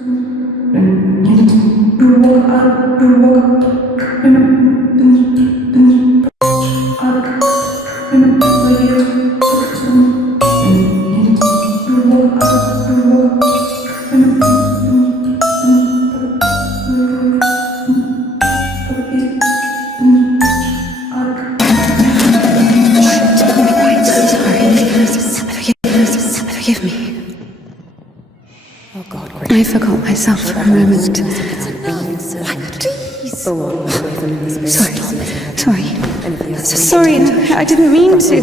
Forgive me. I forgot myself for a moment. Sorry, I didn't mean to.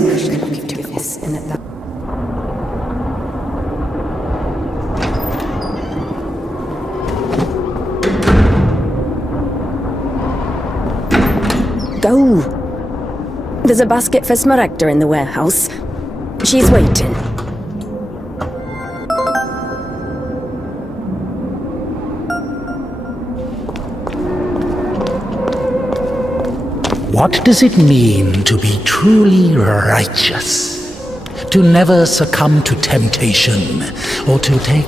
Go. There's a basket for Smaragda in the warehouse. She's waiting. What does it mean to be truly righteous? To never succumb to temptation, or to take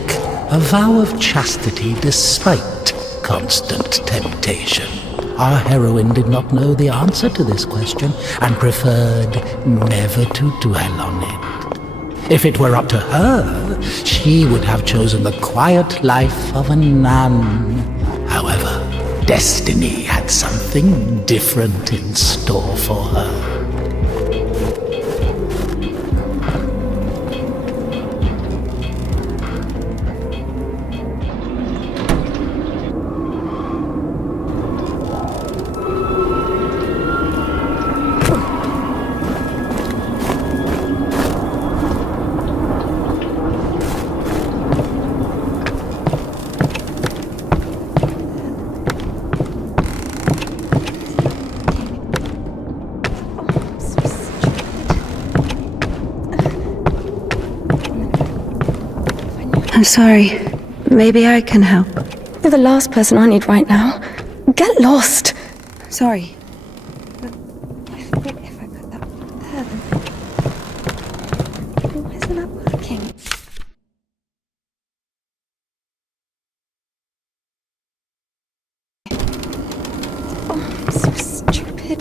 a vow of chastity despite constant temptation? Our heroine did not know the answer to this question and preferred never to dwell on it. If it were up to her, she would have chosen the quiet life of a nun. However, destiny had something different in store for her. I'm sorry. Maybe I can help. You're the last person I need right now. Get lost. Sorry. But I thought if I put that there, then... Why isn't that working? Oh, I'm so stupid.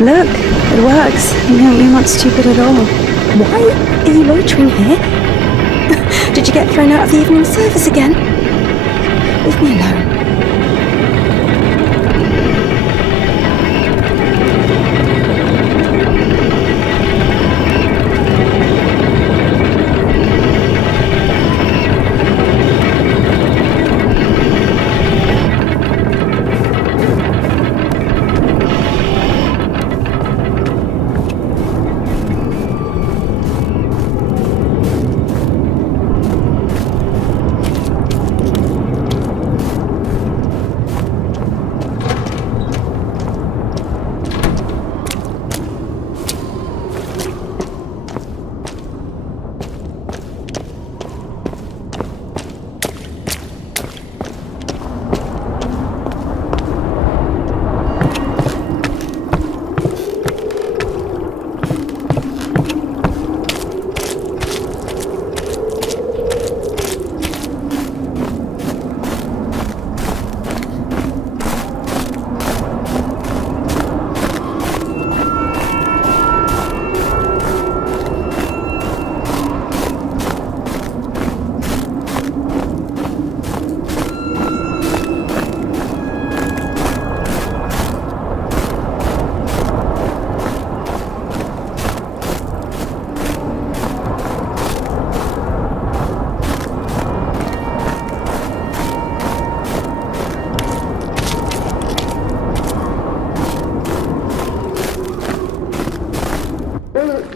Look, it works. You're not stupid at all. Why are you loitering here? Did you get thrown out of the evening service again? Leave me alone.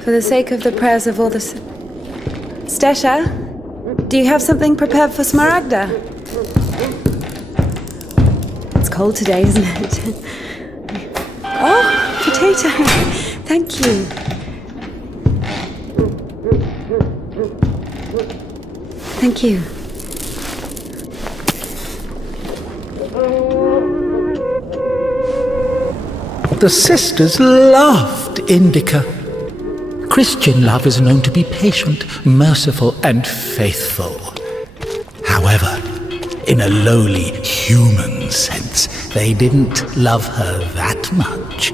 For the sake of the prayers of all the... Stesha, do you have something prepared for Smaragda? It's cold today, isn't it? Oh, potato! Thank you. Thank you. The sisters loved Indika. Christian love is known to be patient, merciful, and faithful. However, in a lowly human sense, they didn't love her that much.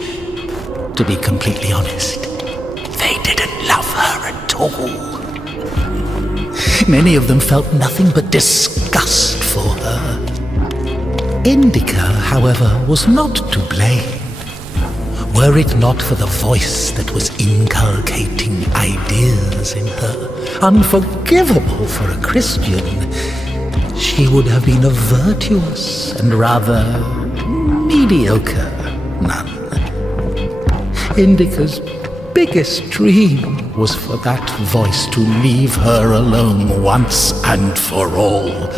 To be completely honest, they didn't love her at all. Many of them felt nothing but disgust for her. Indika, however, was not to blame. Were it not for the voice that was inculcating ideas in her, unforgivable for a Christian, she would have been a virtuous and rather mediocre nun. Indika's biggest dream was for that voice to leave her alone once and for all.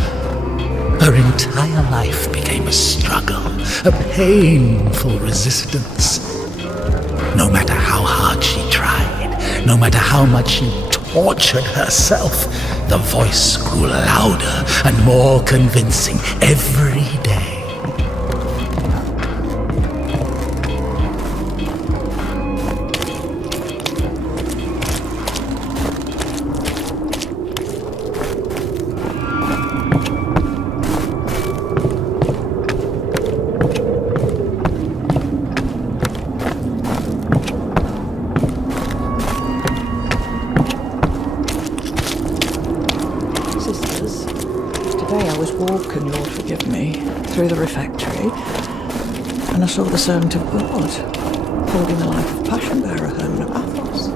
Her entire life became a struggle, a painful resistance. No matter how hard she tried, no matter how much she tortured herself, the voice grew louder and more convincing every day. Through the refectory, and I saw the servant of God holding the life of Passion Bearer Herman of Athos.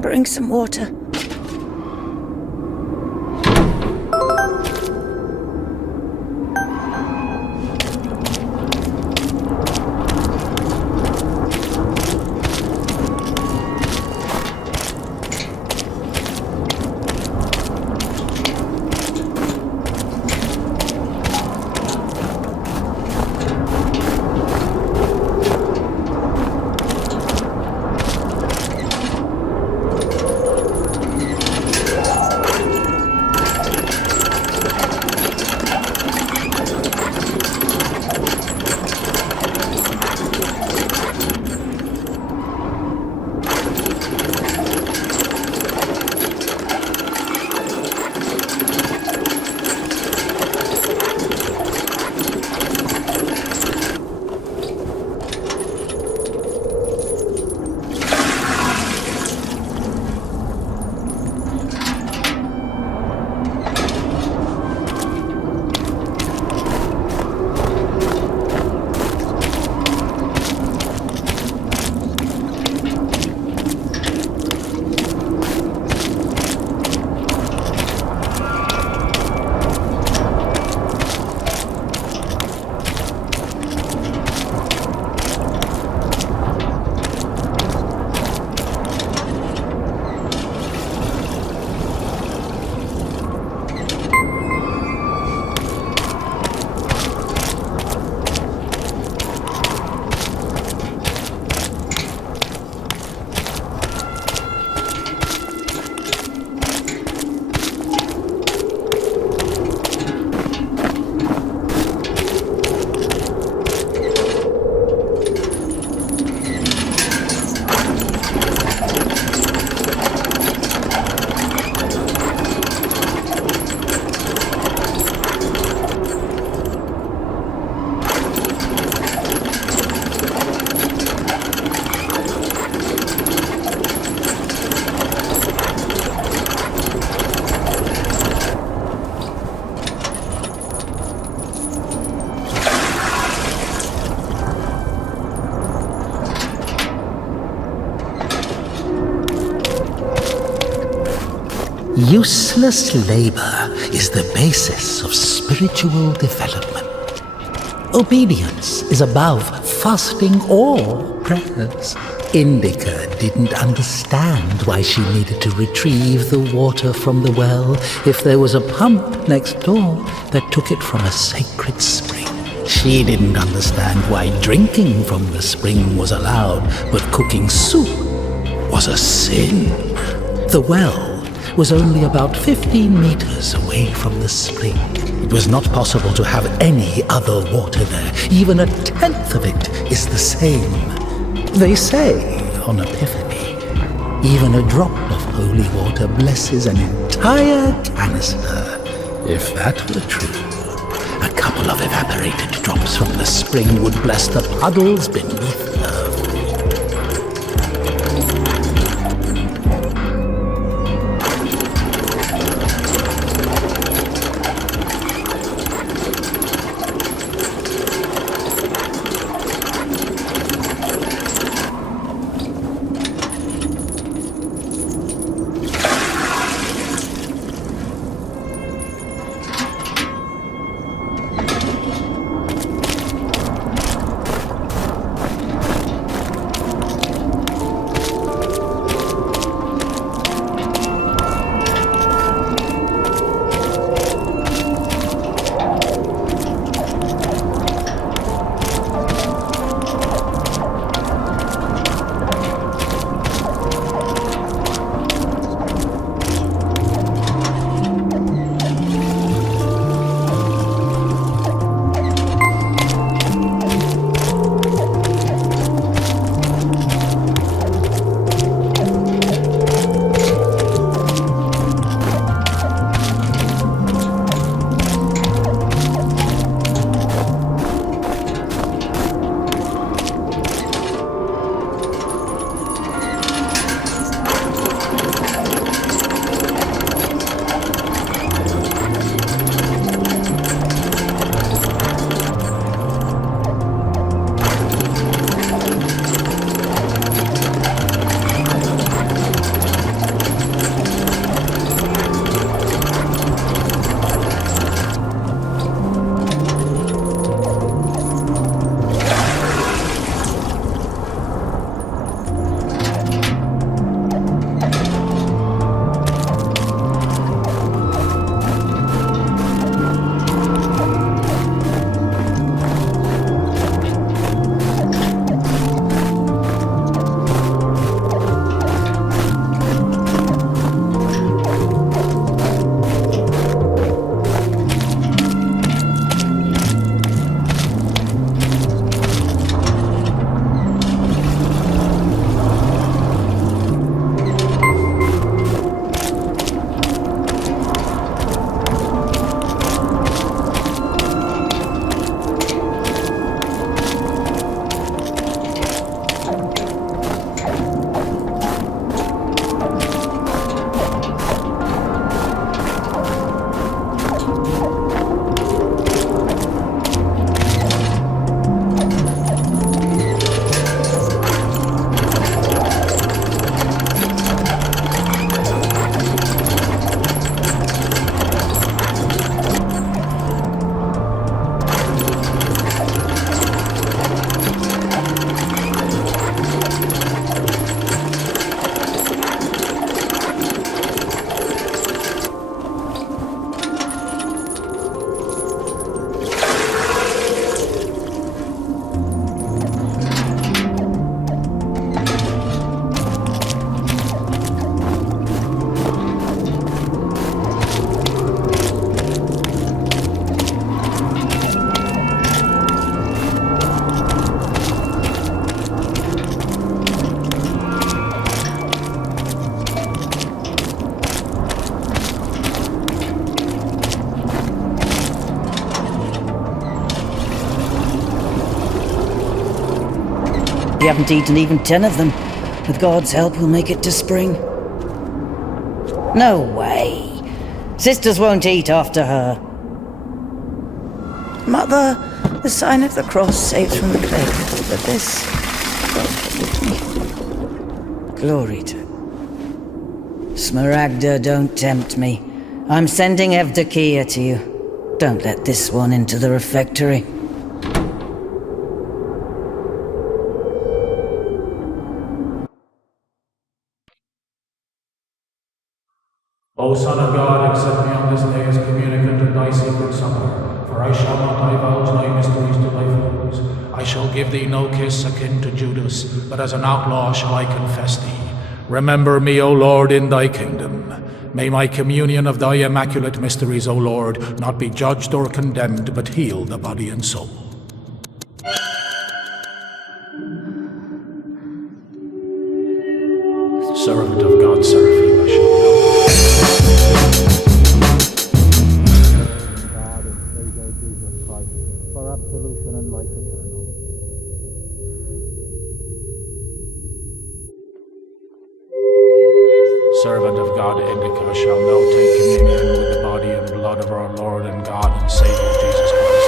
Bring some water. Useless labor is the basis of spiritual development. Obedience is above fasting or prayers. Indika didn't understand why she needed to retrieve the water from the well if there was a pump next door that took it from a sacred spring. She didn't understand why drinking from the spring was allowed, but cooking soup was a sin. The well was only about 15 meters away from the spring. It was not possible to have any other water there. Even a tenth of it is the same. They say on Epiphany, even a drop of holy water blesses an entire canister. If that were true, a couple of evaporated drops from the spring would bless the puddles beneath her feet. We haven't eaten even 10 of them. With God's help, we'll make it to spring. No way. Sisters won't eat after her. Mother, the sign of the cross saves from the plague, but this... God forgive me. Glory to... Smaragda, don't tempt me. I'm sending Evdokia to you. Don't let this one into the refectory. O Son of God, accept me on this day as communicant of thy sacred supper, for I shall not divulge thy mysteries to thy foes. I shall give thee no kiss akin to Judas, but as an outlaw shall I confess thee. Remember me, O Lord, in thy kingdom. May my communion of thy immaculate mysteries, O Lord, not be judged or condemned, but heal the body and soul. Servant of God, Seraphim, I shall know. God and Savior Jesus Christ, for absolution and life eternal. Servant of God, Indika, shall now take communion with the body and blood of our Lord and God and Savior Jesus Christ.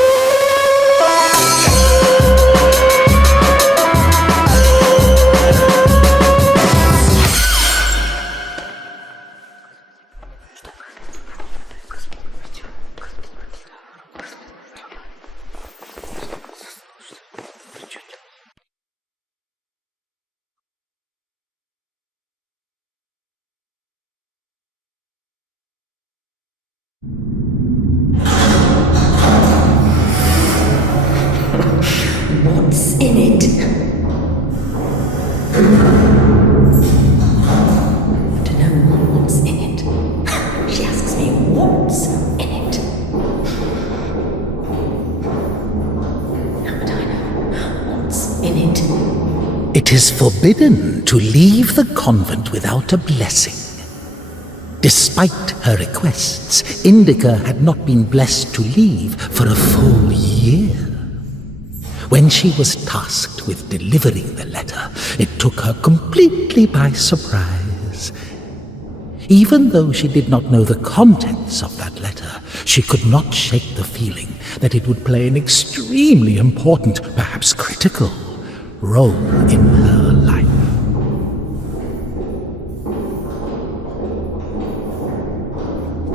What's in it? I don't know what's in it. She asks me what's in it. How would I know what's in it? It is forbidden to leave the convent without a blessing. Despite her requests, Indika had not been blessed to leave for a full year. When she was tasked with delivering the letter, it took her completely by surprise. Even though she did not know the contents of that letter, she could not shake the feeling that it would play an extremely important, perhaps critical, role in her life.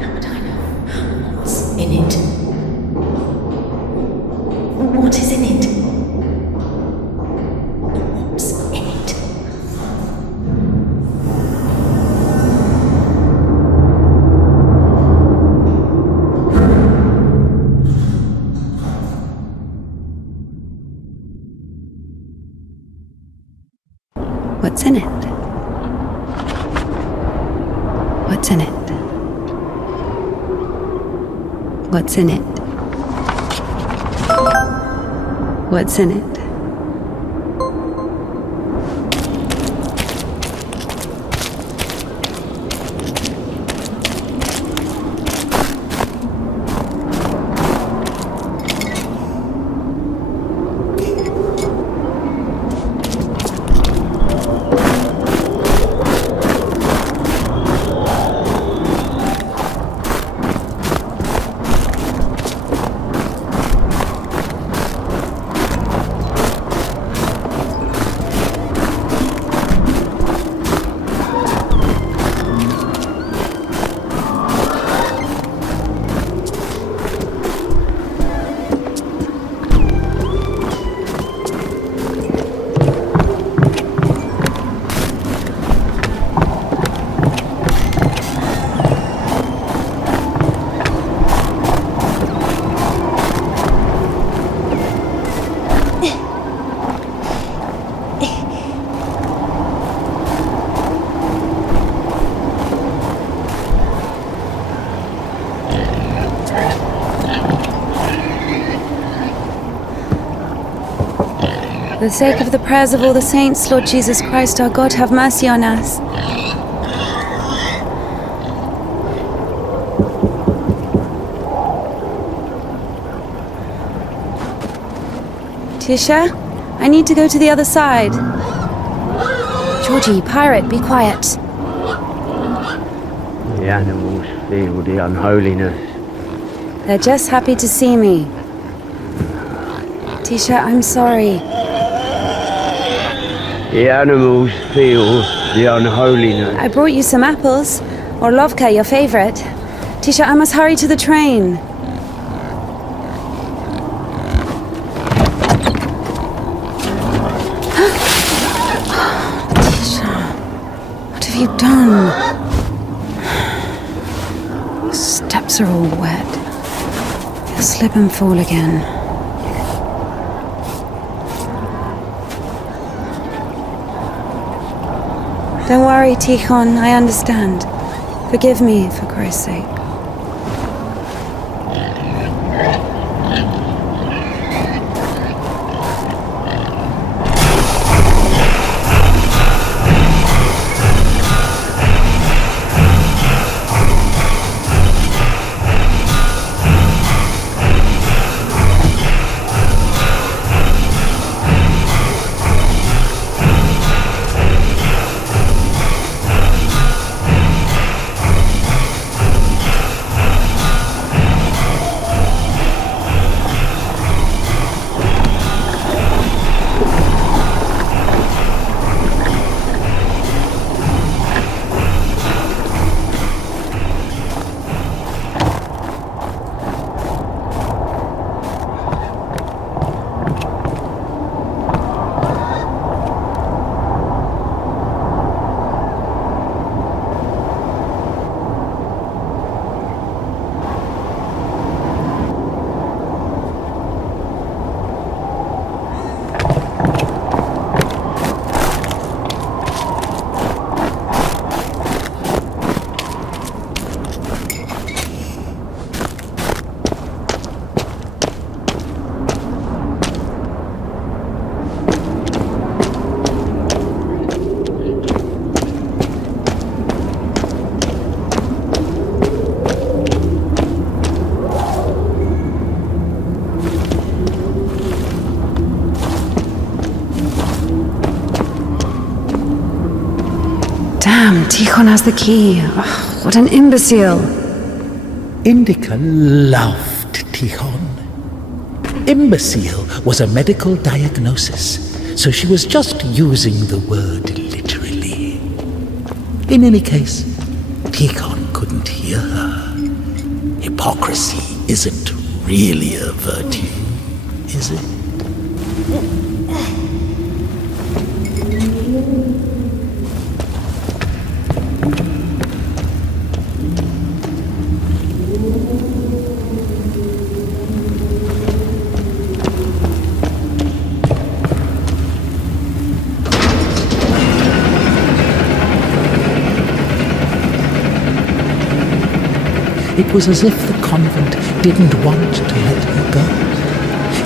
How would I know what's in it? What is in it? What's in it? What's in it? What's in it? What's in it? What's in it? For the sake of the prayers of all the saints, Lord Jesus Christ, our God, have mercy on us. Tisha, I need to go to the other side. Georgie, pirate, be quiet. The animals feel the unholiness. They're just happy to see me. Tisha, I'm sorry. The animals feel the unholiness. I brought you some apples. Or Lovka, your favorite. Tisha, I must hurry to the train. Tisha, what have you done? The steps are all wet. You'll slip and fall again. Don't worry, Tihon, I understand. Forgive me, for Christ's sake. Damn, Tihon has the key. Oh, what an imbecile. Indika loved Tihon. Imbecile was a medical diagnosis, so she was just using the word literally. In any case, Tihon couldn't hear her. Hypocrisy isn't really a virtue, is it? It was as if the convent didn't want to let her go.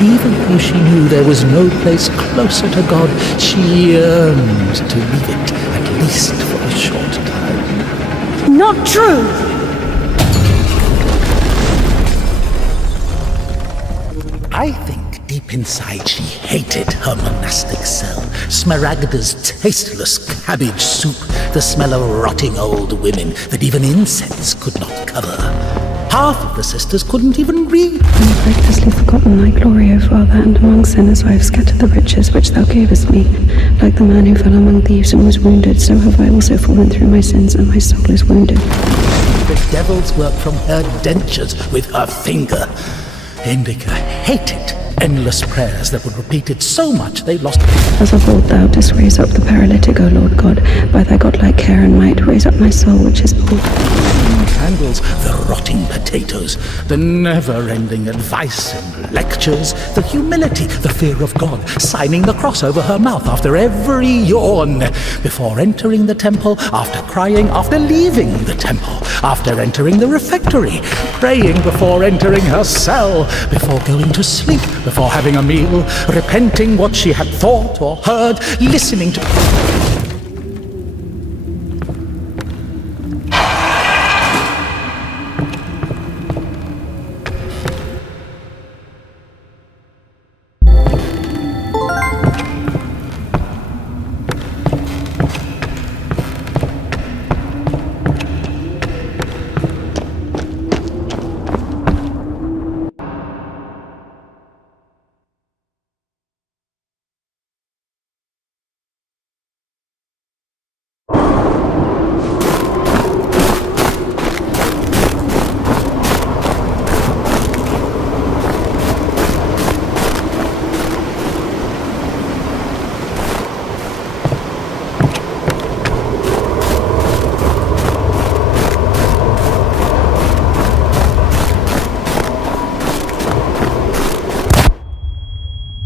Even though she knew there was no place closer to God, she yearned to leave it, at least for a short time. Not true! I think deep inside she hated her monastic cell, Smaragda's tasteless cabbage soup, the smell of rotting old women that even incense could not cover. Half of the sisters couldn't even read. I have recklessly forgotten thy glory, O Father, and among sinners I have scattered the riches which thou gavest me. Like the man who fell among thieves and was wounded, so have I also fallen through my sins, and my soul is wounded. The devil's work from her dentures with her finger. Indika hated endless prayers that were repeated so much they lost. As of old thou didst raise up the paralytic, O Lord God, by thy godlike care and might, raise up my soul which is poor. Handles the rotting potatoes, the never-ending advice and lectures, the humility, the fear of God, signing the cross over her mouth after every yawn, before entering the temple, after crying, after leaving the temple, after entering the refectory, praying before entering her cell, before going to sleep, before having a meal, repenting what she had thought or heard, listening to...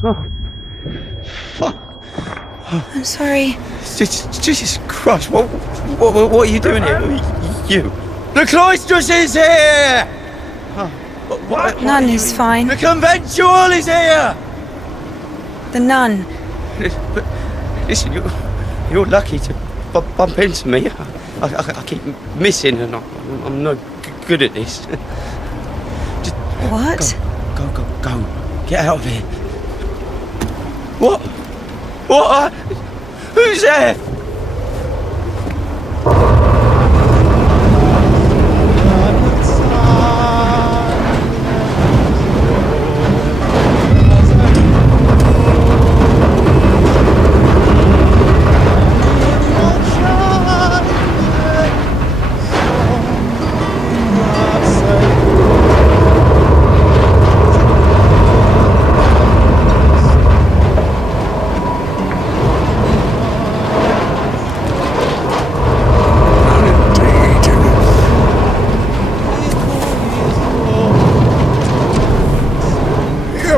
I'm sorry. Jesus Christ, what are you doing here? You. The cloistress is here! Nun is fine. The conventual is here! The nun. But listen, you're lucky to bump into me. I keep missing and I'm no good at this. What? Go. Get out of here. What? Who's there?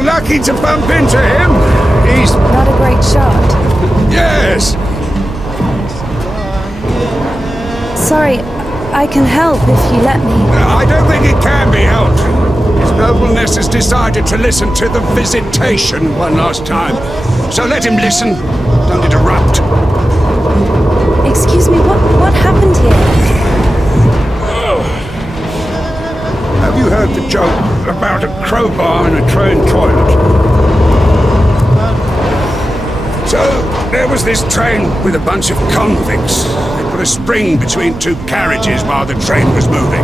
Lucky to bump into him. He's... Not a great shot. Yes! Sorry, I can help if you let me. I don't think it can be helped. His nobleness has decided to listen to the visitation one last time. So let him listen. Don't interrupt. Excuse me, what happened here? Have you heard the joke about a crowbar in a train toilet? So, there was this train with a bunch of convicts. They put a spring between two carriages while the train was moving.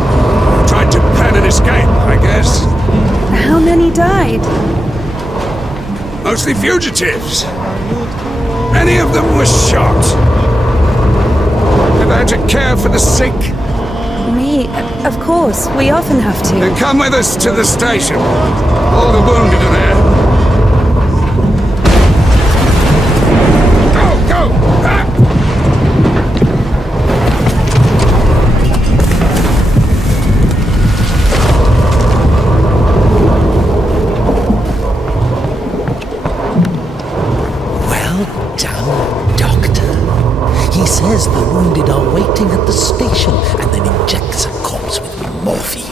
Tried to plan an escape, I guess. How many died? Mostly fugitives. Many of them were shot. Have I had to care for the sick? Me? Of course, we often have to. Then come with us to the station. All the wounded are there. Go! Ah! Well done, Doctor. He says the wounded are waiting at the station and then injects a corpse with morphine.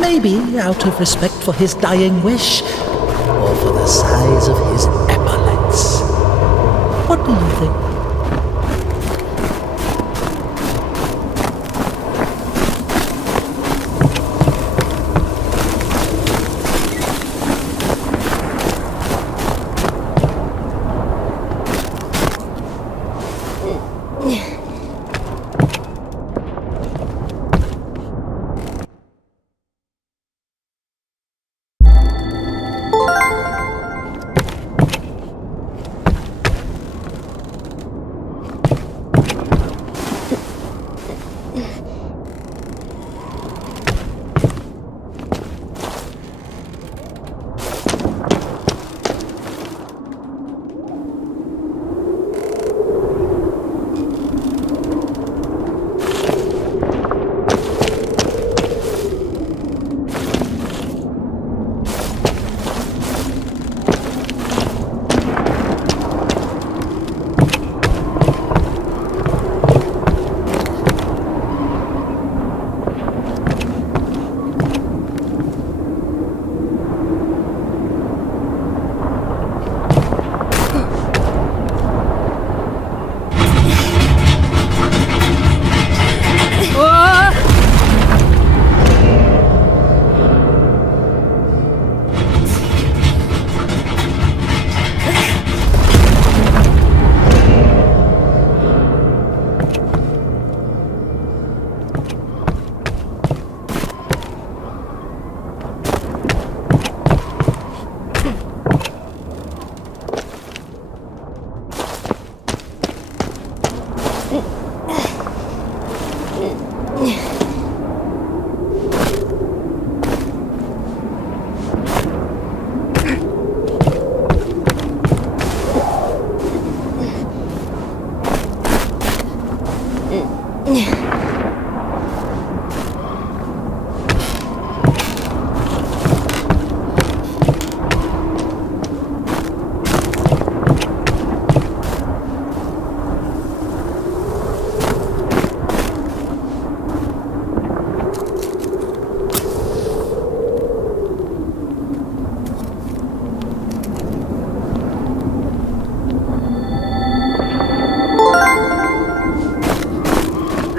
Maybe out of respect for his dying wish, or for the size of his epaulets. What do you think?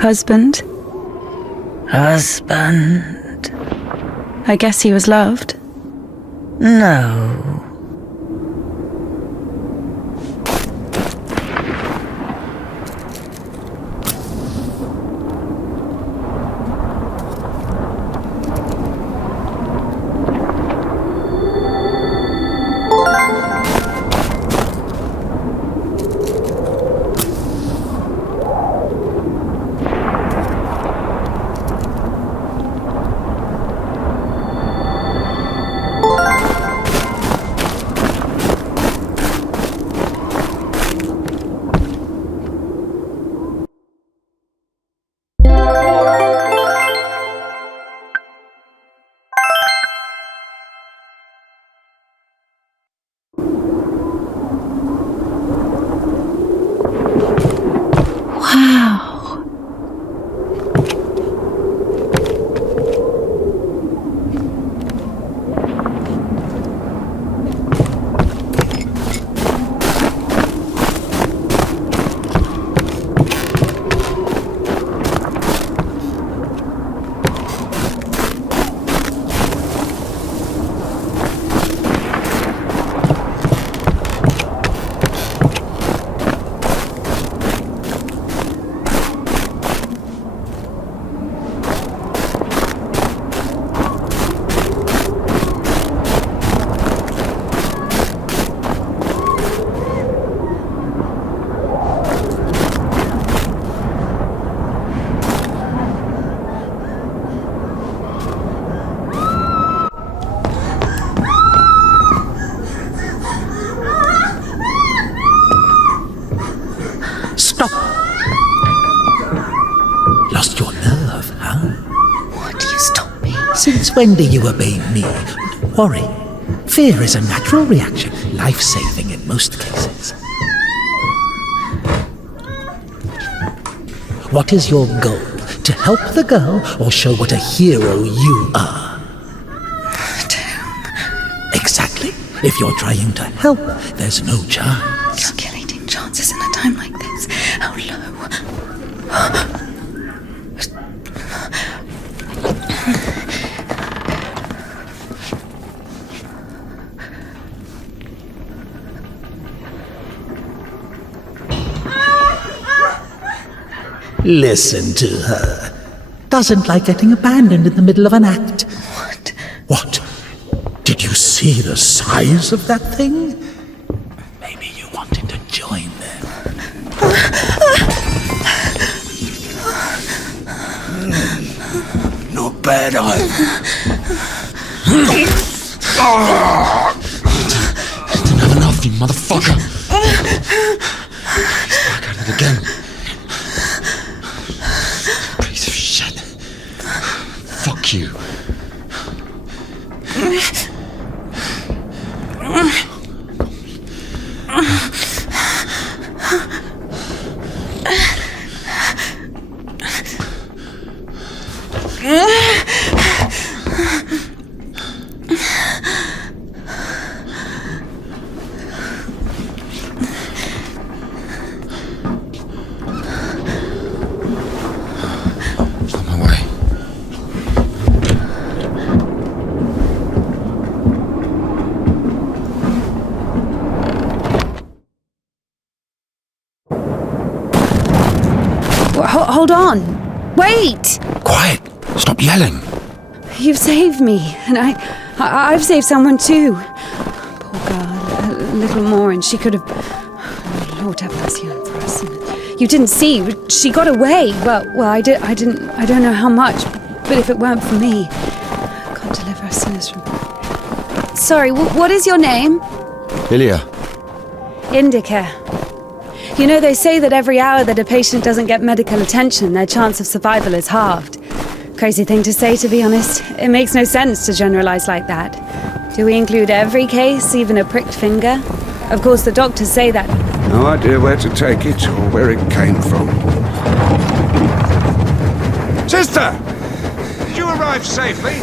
husband. Husband? I guess he was loved. No. Stop! Lost your nerve, huh? What? You stop me? Since when do you obey me? Don't worry. Fear is a natural reaction, life-saving in most cases. What is your goal? To help the girl or show what a hero you are? Exactly. If you're trying to help, there's no chance. Calculating chances in a time like this. How low? Listen to her. Doesn't like getting abandoned in the middle of an act. What? What? Did you see the size of that thing? Maybe you wanted to join them. Not bad either. Didn't have enough, you motherfucker. Back at it again. Piece of shit. Fuck you. Hold on. Wait! Quiet. Stop yelling. You've saved me, and I've saved someone too. Poor girl, a little more, and she could have. Oh, Lord have mercy on us. You didn't see. She got away. Well, I didn't. I don't know how much, but if it weren't for me, God deliver us sinners from. Sorry. What is your name? Ilya. Indika. You know, they say that every hour that a patient doesn't get medical attention, their chance of survival is halved. Crazy thing to say, to be honest. It makes no sense to generalize like that. Do we include every case, even a pricked finger? Of course, the doctors say that. No idea where to take it or where it came from. Sister! Did you arrive safely?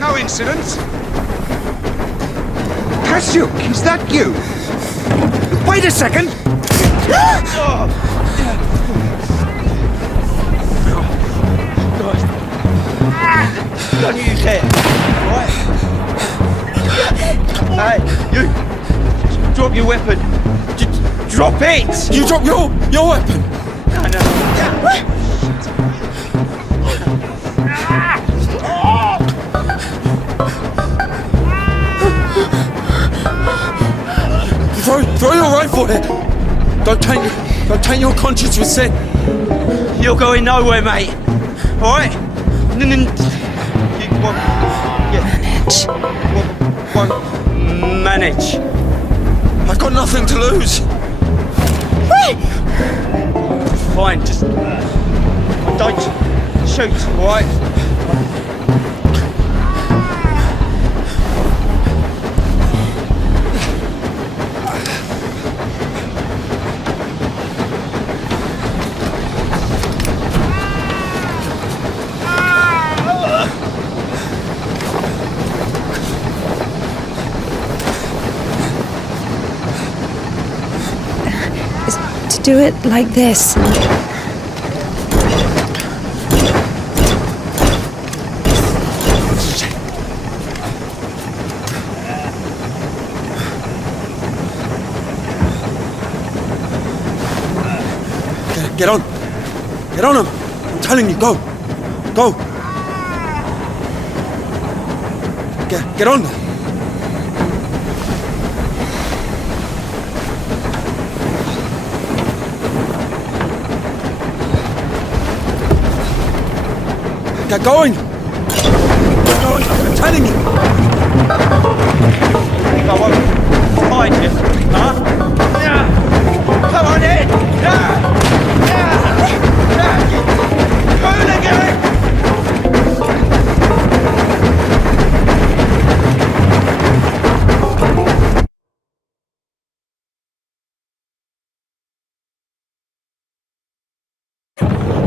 No incidents? Kasyuk, is that you? Wait a second! Don't use it. Right? Hey, you. Drop your weapon. Drop it! You drop your weapon! No. Throw your rifle here! Don't taint your conscience with sin! You're going nowhere, mate. Alright? You won't manage. I've got nothing to lose! Fine, just don't shoot, alright? Do it like this. Get on! Get on him! I'm telling you, go! Go! Get on! Get going! Get going! I'm telling you! I won't find you, huh? Yeah. Come on in! Yeah. Hooligan!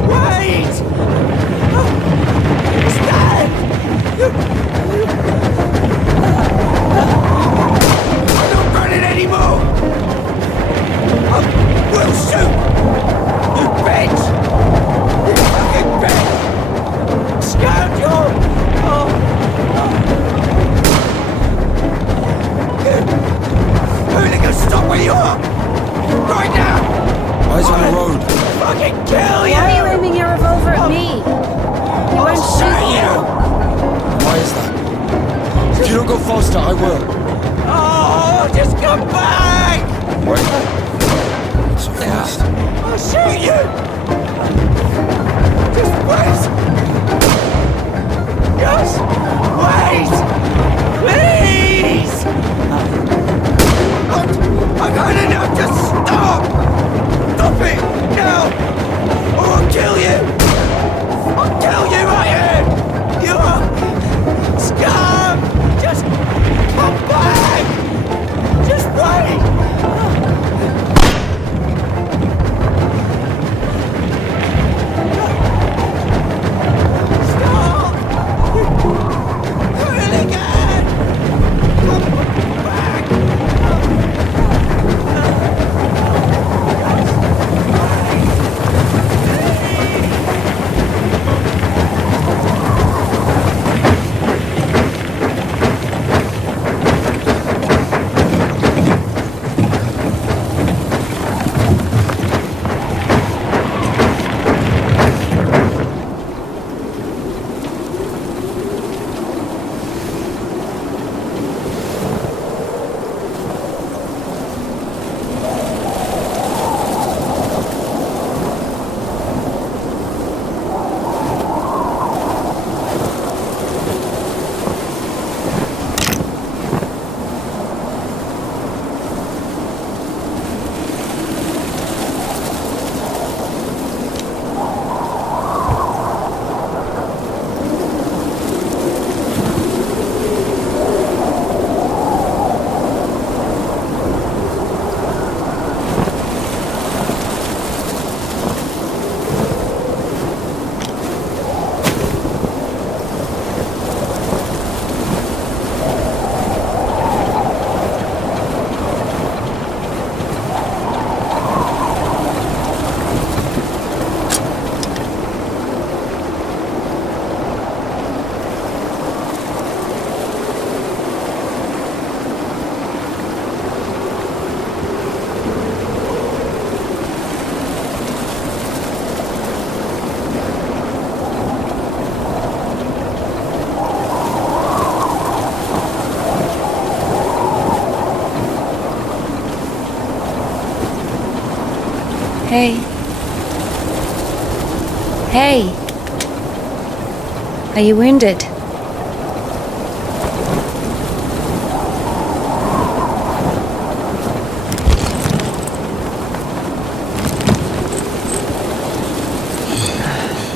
Wait! Stand! I'm not running anymore! I will shoot! You bitch! You fucking bitch! Scoundrel! Hooligan, stop where you are! Right now! Eyes on the road. Fucking kill you! Why are you aiming your revolver at me? You won't shoot you. Why is that? If you don't go faster, I will. Oh, just come back! Wait. Not so fast. I'll shoot you! Just wait! Just wait! Please! I've had enough! Just stop! Stop it! Now! Or I'll kill you! I'll kill you right here! You are scum! Just come back! Just wait! Stop! Hooligan! Hey. Hey. Are you wounded?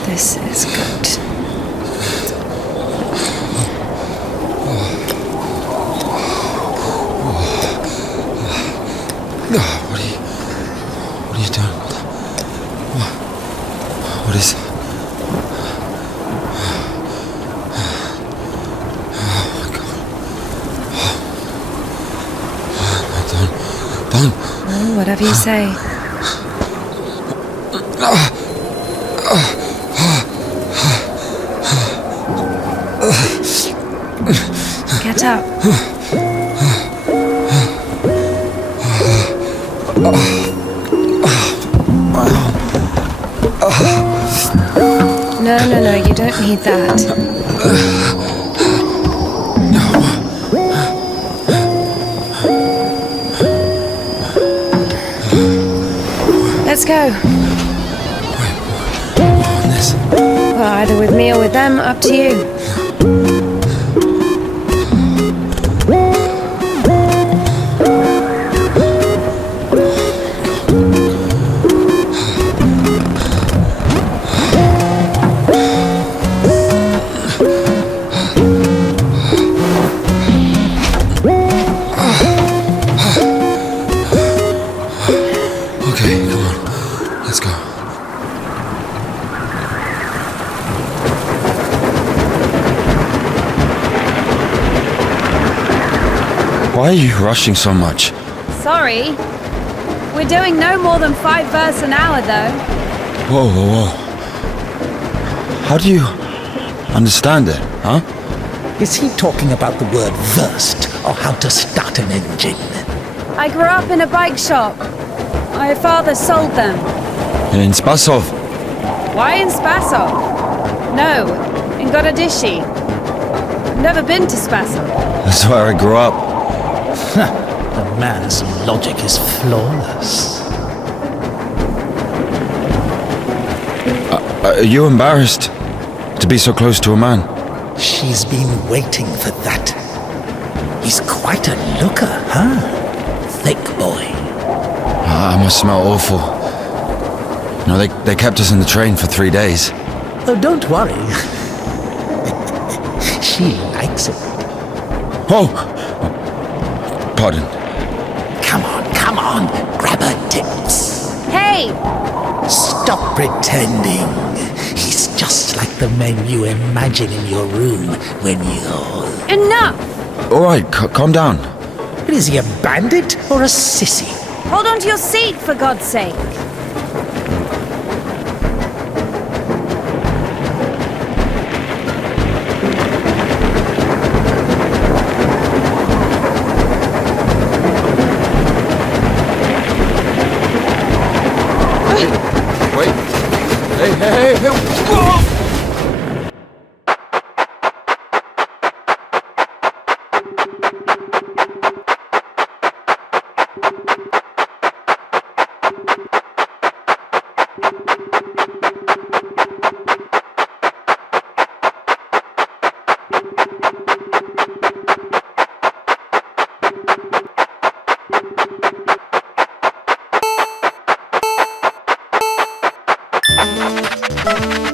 This is good. What are you doing? What is it? Oh my God. Don't. Oh, whatever you say. Get up. No, you don't need that. Let's go. On this? Well, either with me or with them, up to you. Why are you rushing so much? Sorry. We're doing no more than 5 verse an hour, though. Whoa. How do you understand it, huh? Is he talking about the word versed, or how to start an engine? I grew up in a bike shop. My father sold them. In Spasov? Why in Spasov? No, in Godadishi. I've never been to Spasov. That's where I grew up. The man's logic is flawless. Are you embarrassed to be so close to a man? She's been waiting for that. He's quite a looker, huh? Thick boy. I must smell awful. No, they kept us in the train for 3 days. Oh, don't worry. She likes it. Oh! Pardon. Come on, grab her tits. Hey! Stop pretending. He's just like the men you imagine in your room when you're... Enough! All right, calm down. Is he a bandit or a sissy? Hold on to your seat, for God's sake. Hey, whoa! Thank you.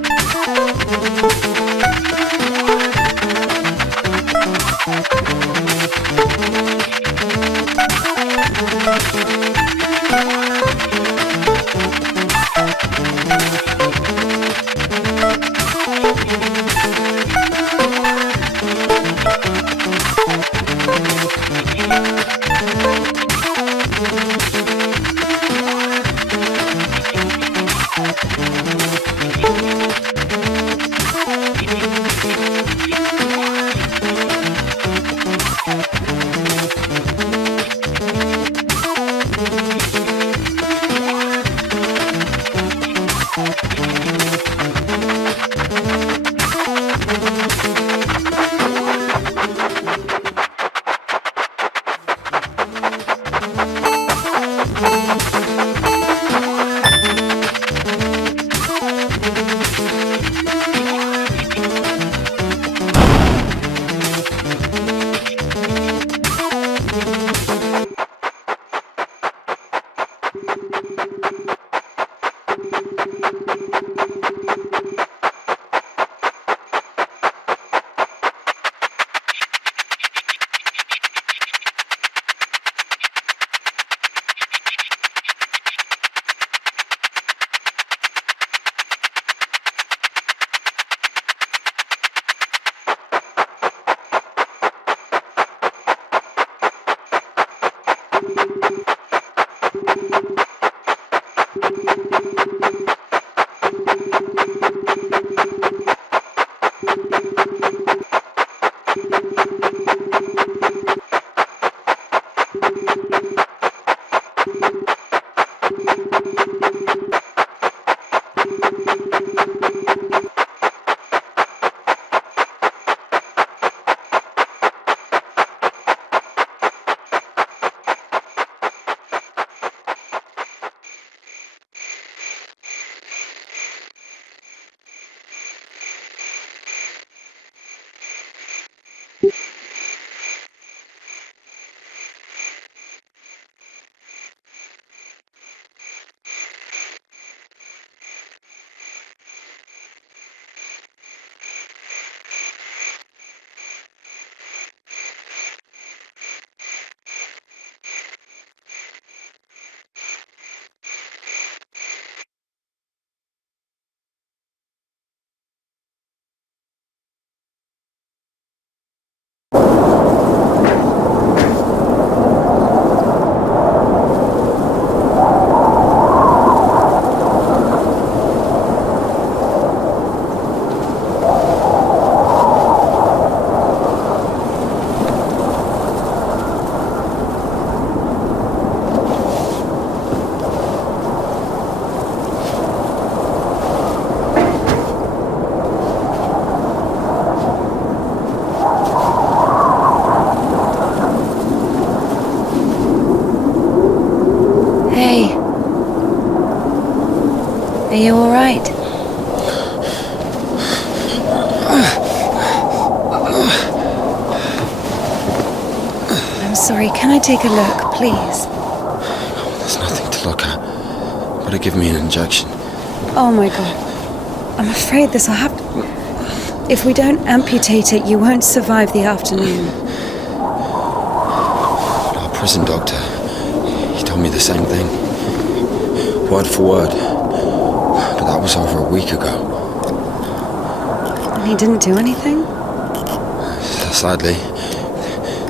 you all right? I'm sorry, can I take a look, please? There's nothing to look at. Better give me an injection. Oh my god. I'm afraid this will have to... If we don't amputate it, you won't survive the afternoon. Our prison doctor, he told me the same thing. Word for word. But that was over a week ago. And he didn't do anything? Sadly,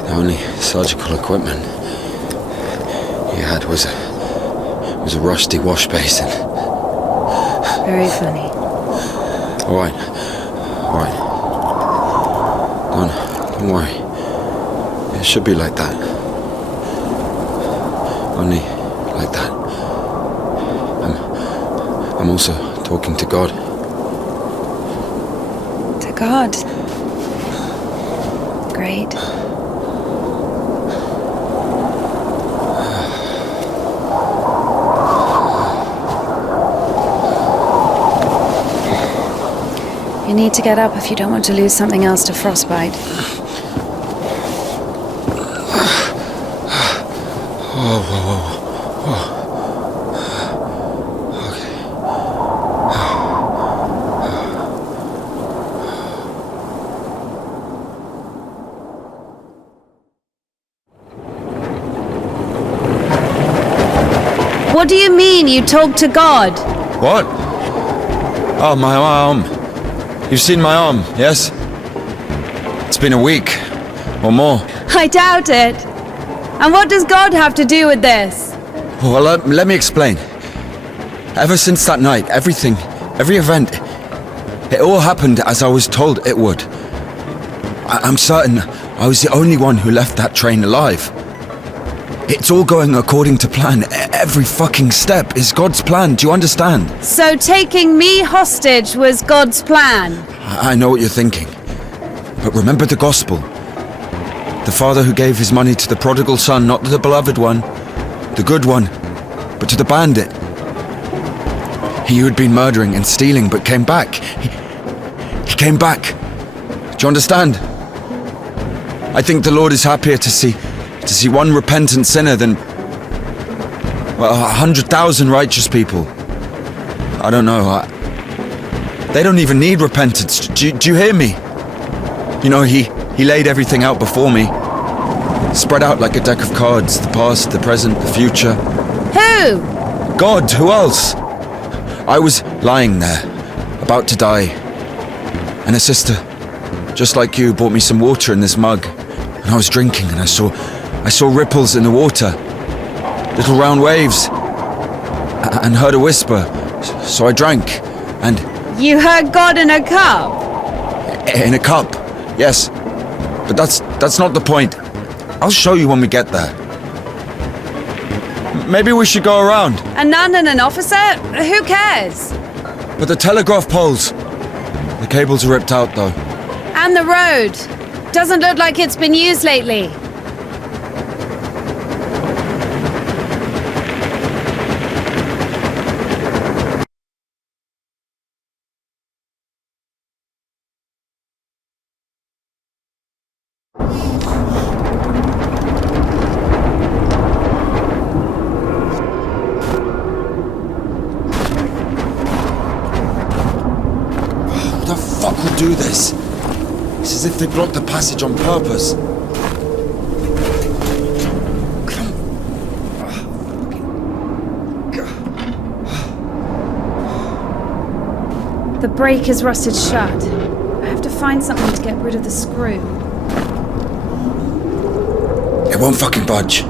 the only surgical equipment he had was a rusty wash basin. Very funny. All right. Don't worry. It should be like that. Only like that. I'm also talking to God. To God. Great. You need to get up if you don't want to lose something else to frostbite. Whoa. Okay. What do you mean you talk to God? What? Oh, my arm. You've seen my arm, yes? It's been a week, or more. I doubt it. And what does God have to do with this? Well, let me explain. Ever since that night, every event, it all happened as I was told it would. I'm certain I was the only one who left that train alive. It's all going according to plan. Every fucking step is God's plan, do you understand? So taking me hostage was God's plan? I know what you're thinking. But remember the gospel. The father who gave his money to the prodigal son, not the beloved one, the good one, but to the bandit. He who had been murdering and stealing but came back. He came back. Do you understand? I think the Lord is happier to see one repentant sinner than, well, 100,000 righteous people. I don't know. They don't even need repentance. Do you hear me? You know, he laid everything out before me. Spread out like a deck of cards. The past, the present, the future. Who? God, who else? I was lying there, about to die. And a sister, just like you, brought me some water in this mug. And I was drinking and I saw ripples in the water. Little round waves. And heard a whisper. So I drank. And... You heard God in a cup? In a cup, yes. But that's not the point. I'll show you when we get there. Maybe we should go around. A nun and an officer? Who cares? But the telegraph poles. The cables are ripped out, though. And the road. Doesn't look like it's been used lately. Do this. It's as if they blocked the passage on purpose. The brake is rusted shut. I have to find something to get rid of the screw. It won't fucking budge.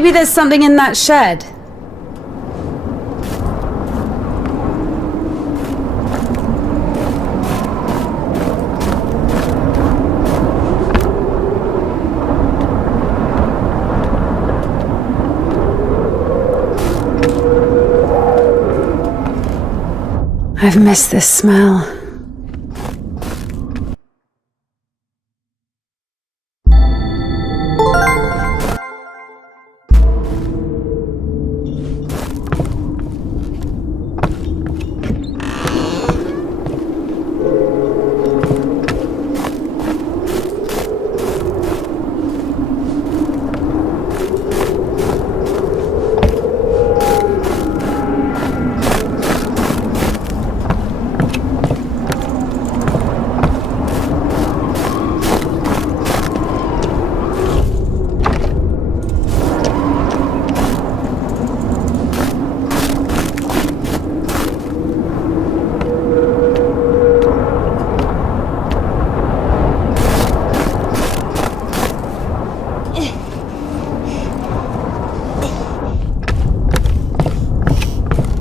Maybe there's something in that shed. I've missed this smell.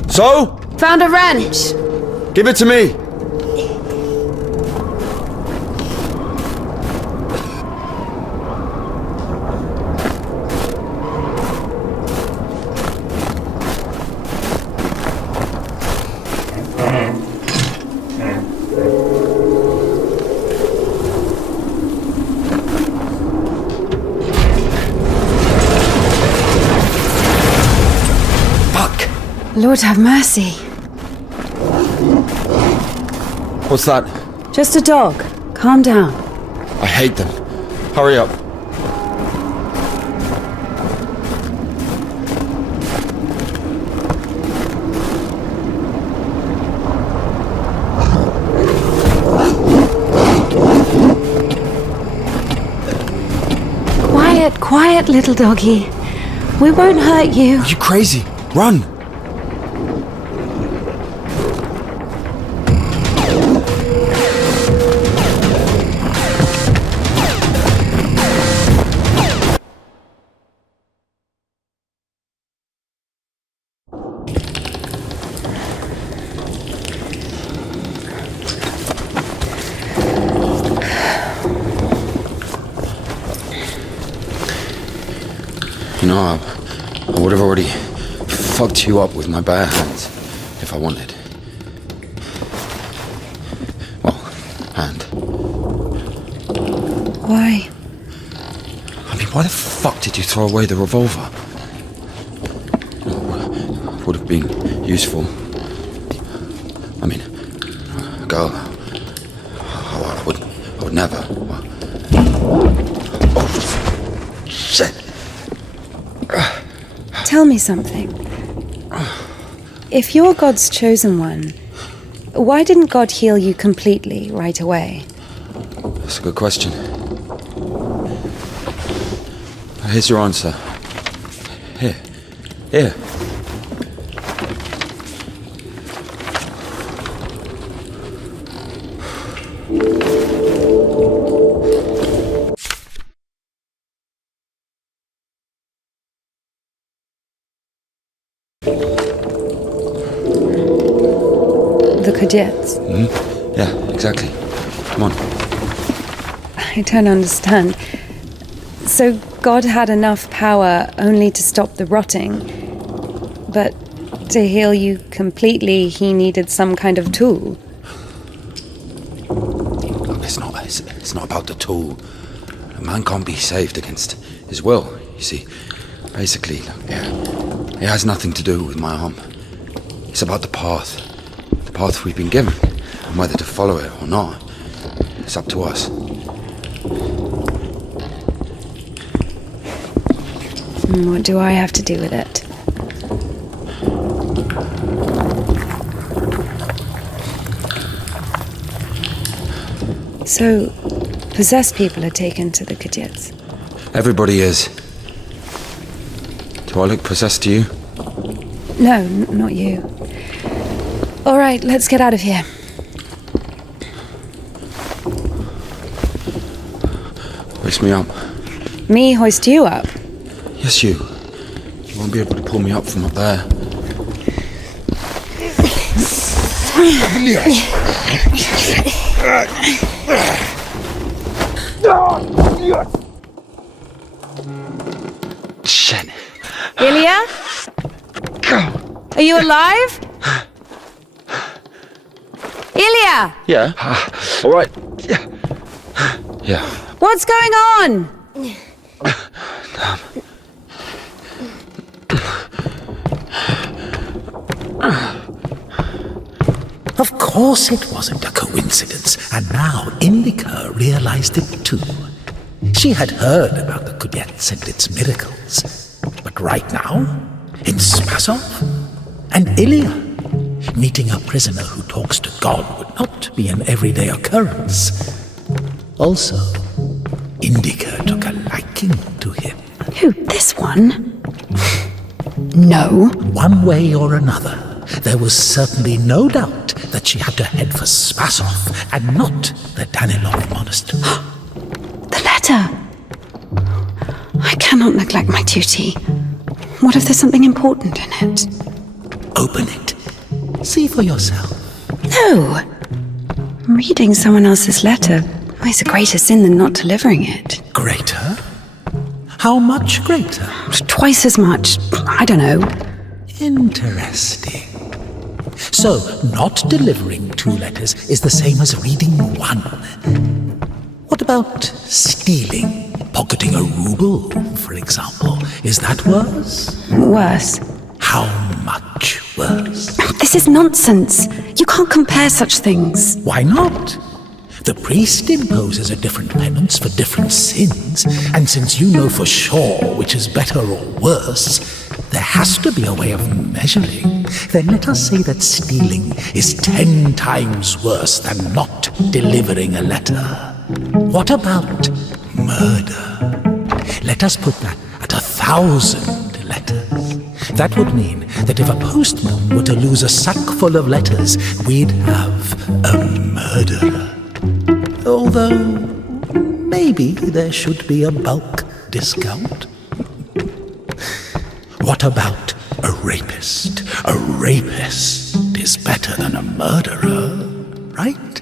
So? Found a wrench. Give it to me. Lord have mercy. What's that? Just a dog. Calm down. I hate them. Hurry up. Quiet, quiet, little doggy. We won't hurt you. Are you crazy? Run! You know, I would have already fucked you up with my bare hands if I wanted. Well, hand. Why? I mean, why the fuck did you throw away the revolver? Would have been useful. I mean, a girl. I would never. Oh, shit. Tell me something. If you're God's chosen one, why didn't God heal you completely right away? That's a good question. Here's your answer. Here. The Kudets. Yeah, exactly. Come on. I don't understand. So God had enough power only to stop the rotting, but to heal you completely, he needed some kind of tool. Look, it's not about the tool. A man can't be saved against his will, you see. Basically, it has nothing to do with my arm. It's about the path. The path we've been given. And whether to follow it or not, it's up to us. What do I have to do with it? So, possessed people are taken to the Kudets. Everybody is. Do I look possessed to you? No, not you. All right, let's get out of here. Hoist me up. Me hoist you up? Yes, you. She won't be able to pull me up from up there. Shit. Ilya? Are you alive? Ilya! Yeah. All right. Yeah. What's going on? Of course it wasn't a coincidence, and now Indika realized it too. She had heard about the Kudets and its miracles, but right now, in Spasov, and Ilya, meeting a prisoner who talks to God would not be an everyday occurrence. Also, Indika took a liking to him. Who, this one? No. One way or another, there was certainly no doubt that she had to head for Spasov and not the Danilov Monastery. The letter. I cannot neglect my duty. What if there's something important in it? Open it. See for yourself. No. Reading someone else's letter is a greater sin than not delivering it. Greater? How much greater? Twice as much. I don't know. Interesting. So, not delivering 2 letters is the same as reading 1. What about stealing? Pocketing a ruble, for example. Is that worse? Worse. How much worse? This is nonsense. You can't compare such things. Why not? The priest imposes a different penance for different sins, and since you know for sure which is better or worse, there has to be a way of measuring. Then let us say that stealing is 10 times worse than not delivering a letter. What about murder? Let us put that at 1,000 letters. That would mean that if a postman were to lose a sack full of letters, we'd have a murderer. Although, maybe there should be a bulk discount. What about a rapist? A rapist is better than a murderer, right?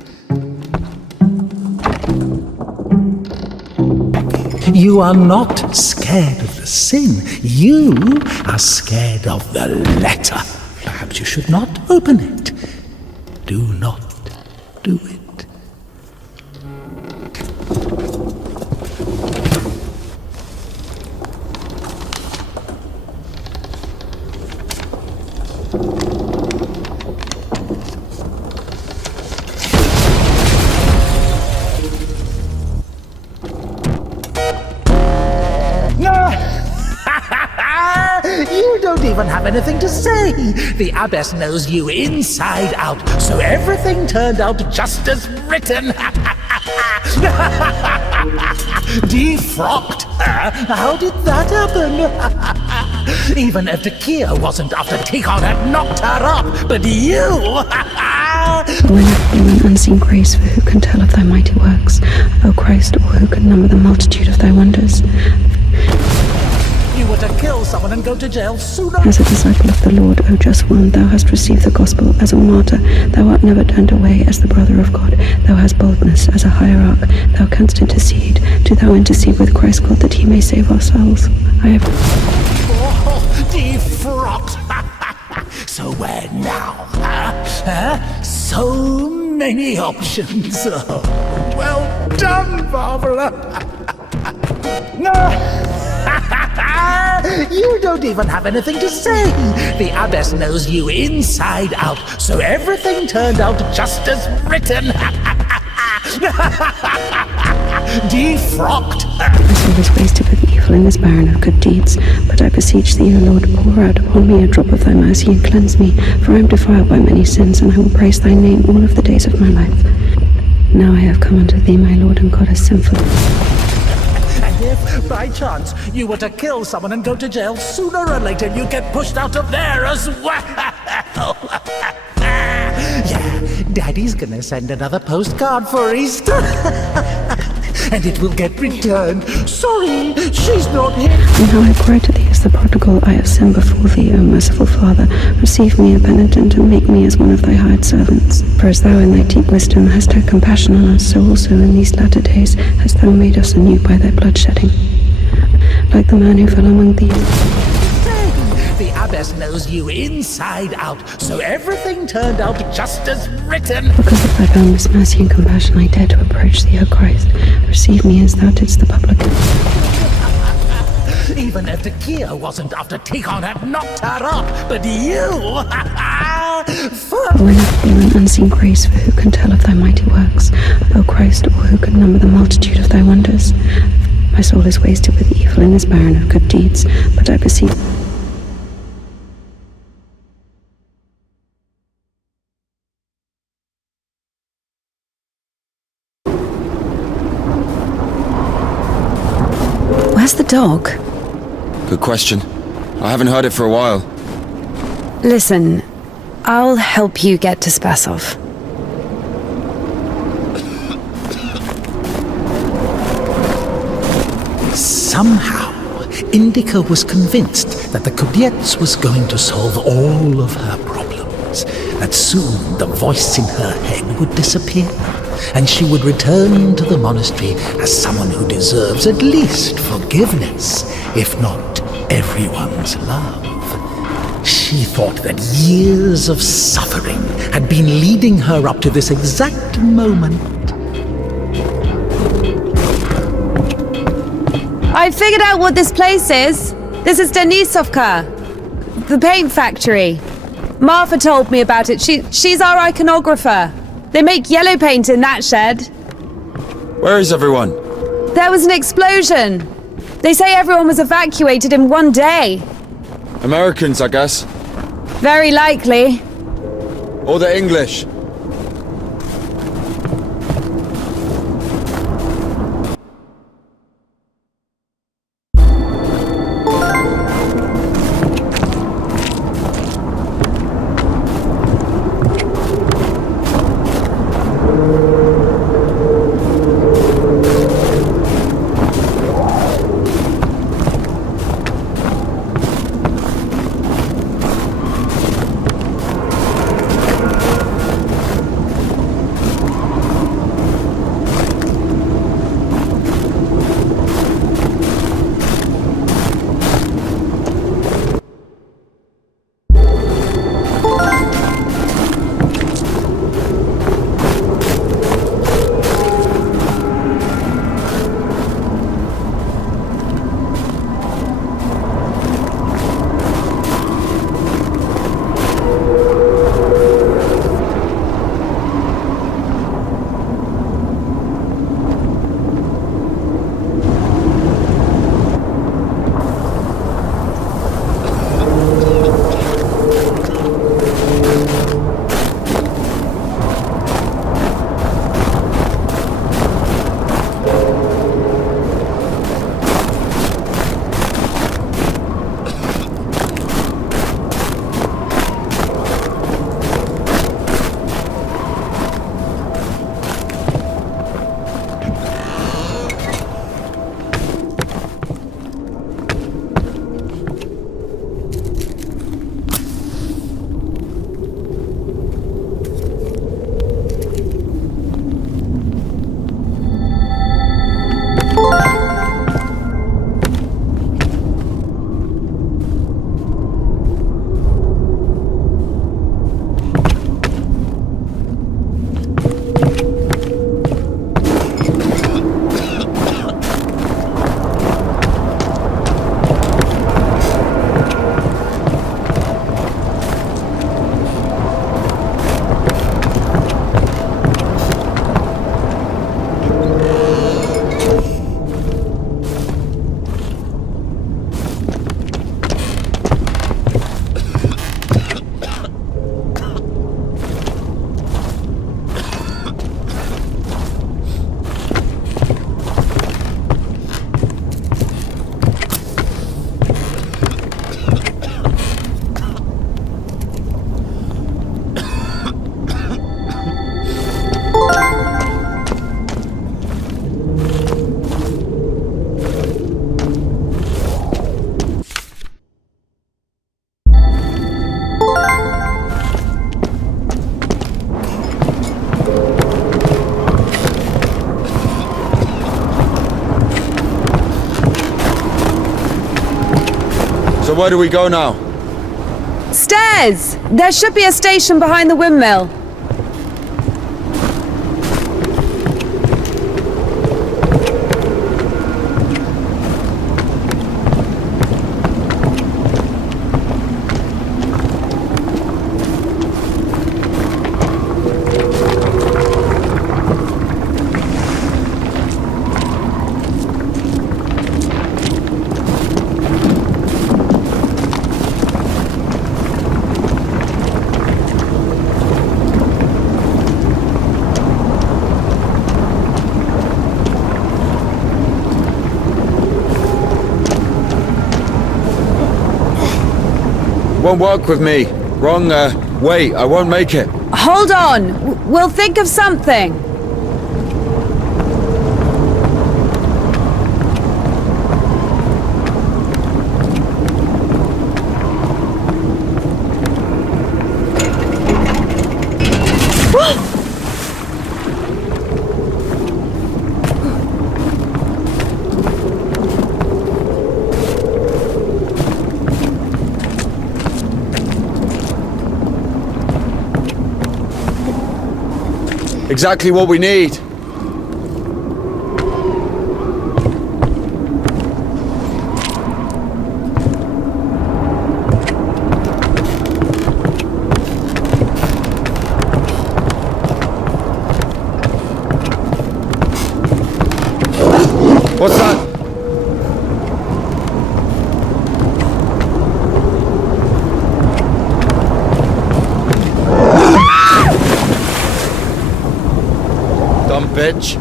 You are not scared of the sin. You are scared of the letter. Perhaps you should not open it. Do not do it. You don't even have anything to say. The abbess knows you inside out, so everything turned out just as written. Defrocked her? How did that happen? Even Evdokia wasn't after Tihon had knocked her up, but you! When unseen grace, for who can tell of thy mighty works, O Christ, or who can number the multitude of thy wonders? You were to kill someone and go to jail sooner. As a disciple of the Lord, O just one, thou hast received the gospel as a martyr. Thou art never turned away as the brother of God. Thou hast boldness as a hierarch. Thou canst intercede. Do thou intercede with Christ God that he may save our souls. I have... Defrocked. So where now? So many options. Oh, well done, Barbara. You don't even have anything to say. The abbess knows you inside out, so everything turned out just as written. Defrocked. My soul is wasted with evil and is barren of good deeds. But I beseech thee, O Lord, pour out upon me a drop of thy mercy and cleanse me, for I am defiled by many sins, and I will praise thy name all of the days of my life. Now I have come unto thee, my Lord and God, as sinful. And if, by chance, you were to kill someone and go to jail, sooner or later you'd get pushed out of there as well. Yeah, Daddy's gonna send another postcard for Easter. And it will get returned. Sorry, she's not here. And how I cry to thee as the prodigal, I have sinned before thee, O merciful Father. Receive me a penitent, and make me as one of thy hired servants. For as thou in thy deep wisdom hast had compassion on us, so also in these latter days hast thou made us anew by thy bloodshedding. Like the man who fell among thieves. The abbess knows you inside out, so everything turned out just as written. Because of thy boundless mercy and compassion, I dare to approach thee, O Christ. Receive me as thou didst the publican. Even if Indika wasn't after Tihon had knocked her up, but you... O ineffable and unseen grace, for who can tell of thy mighty works? O Christ, or who can number the multitude of thy wonders? My soul is wasted with evil and is barren of good deeds, but I beseech... Where's the dog? Good question. I haven't heard it for a while. Listen, I'll help you get to Spasov. Somehow, Indika was convinced that the Kudets was going to solve all of her problems, that soon the voice in her head would disappear, and she would return to the monastery as someone who deserves at least forgiveness, if not everyone's love. She thought that years of suffering had been leading her up to this exact moment. I figured out what this place is. This is Denisovka, the paint factory. Martha told me about it. She's our iconographer. They make yellow paint in that shed. Where is everyone? There was an explosion. They say everyone was evacuated in one day. Americans, I guess. Very likely. Or the English. So where do we go now? Stairs! There should be a station behind the windmill. Won't work with me. Wrong, way. I won't make it. Hold on! We'll think of something. Exactly what we need. What's that? Dumb bitch.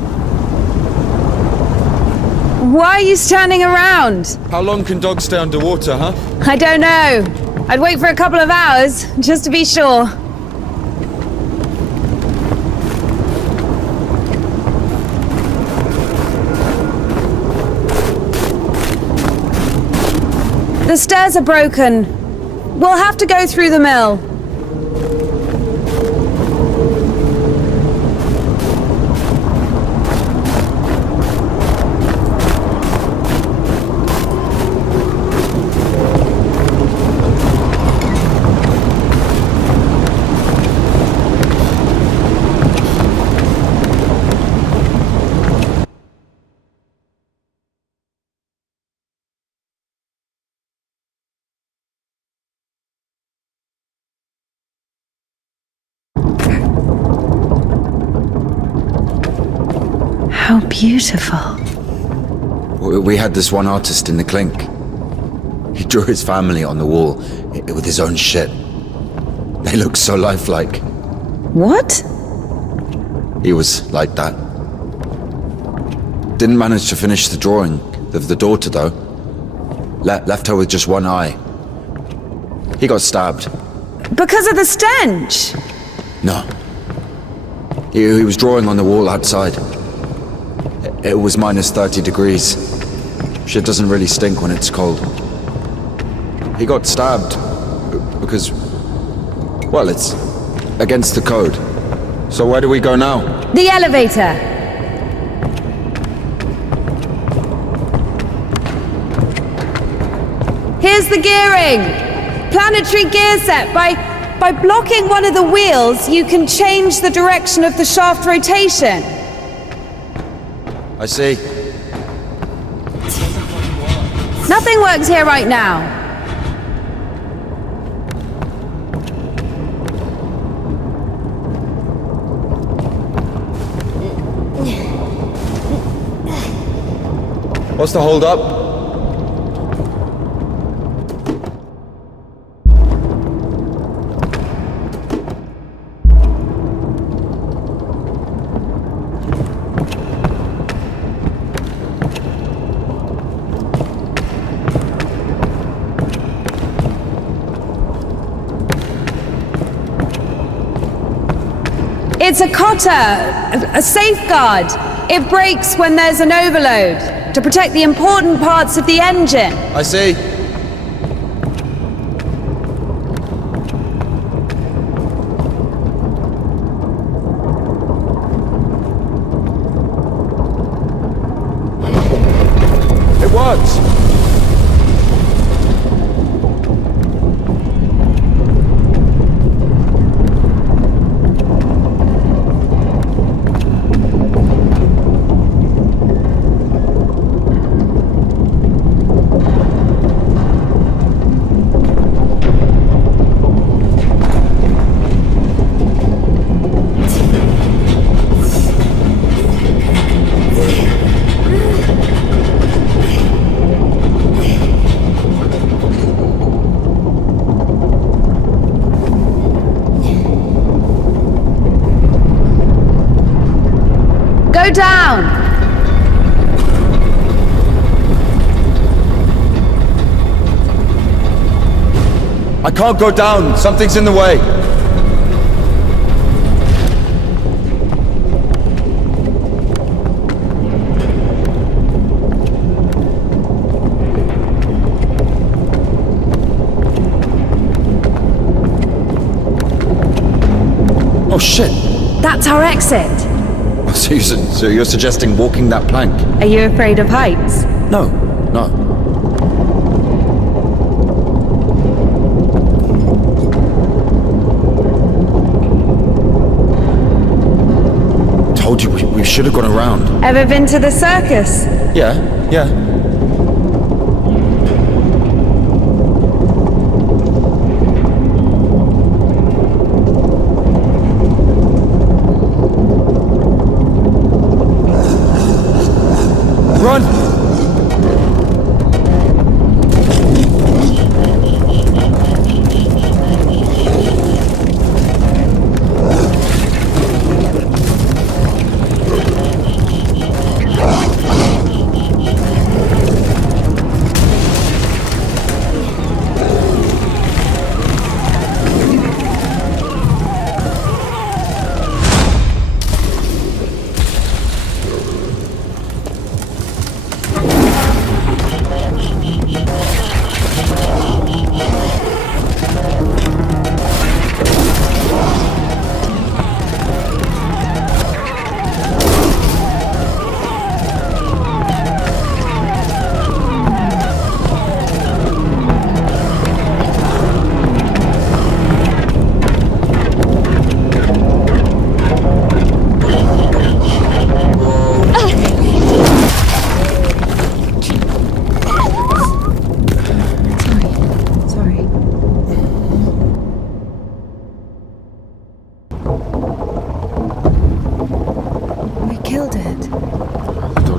Why are you standing around? How long can dogs stay underwater, huh? I don't know. I'd wait for a couple of hours, just to be sure. The stairs are broken. We'll have to go through the mill. How beautiful. We had this one artist in the clink. He drew his family on the wall with his own shit. They look so lifelike. What? He was like that. Didn't manage to finish the drawing of the daughter, though. Left her with just one eye. He got stabbed. Because of the stench? No. He was drawing on the wall outside. It was minus 30 degrees. Shit doesn't really stink when it's cold. He got stabbed because, well, it's against the code. So where do we go now? The elevator! Here's the gearing! Planetary gear set. By blocking one of the wheels, you can change the direction of the shaft rotation. I see. Nothing works here right now. What's the hold up? It's a cotter, a safeguard. It breaks when there's an overload, to protect the important parts of the engine. I see. It works. Go down! I can't go down. Something's in the way. Oh shit! That's our exit. So you're suggesting walking that plank? Are you afraid of heights? No, no. Told you we should have gone around. Ever been to the circus? Yeah. Run!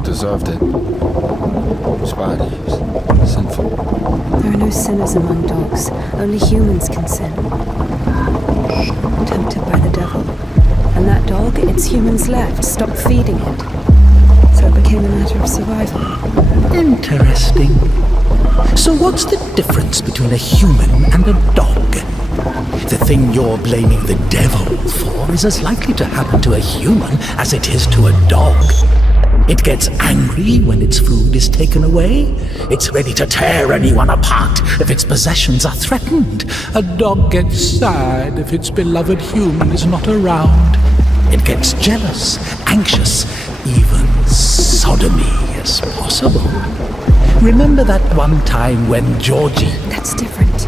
Deserved it. It's bad. It's sinful. There are no sinners among dogs. Only humans can sin. Tempted by the devil. And that dog, its humans left, stopped feeding it. So it became a matter of survival. Interesting. So what's the difference between a human and a dog? The thing you're blaming the devil for is as likely to happen to a human as it is to a dog. It gets angry when its food is taken away. It's ready to tear anyone apart if its possessions are threatened. A dog gets sad if its beloved human is not around. It gets jealous, anxious, even sodomy is possible. Remember that one time when Georgie... That's different.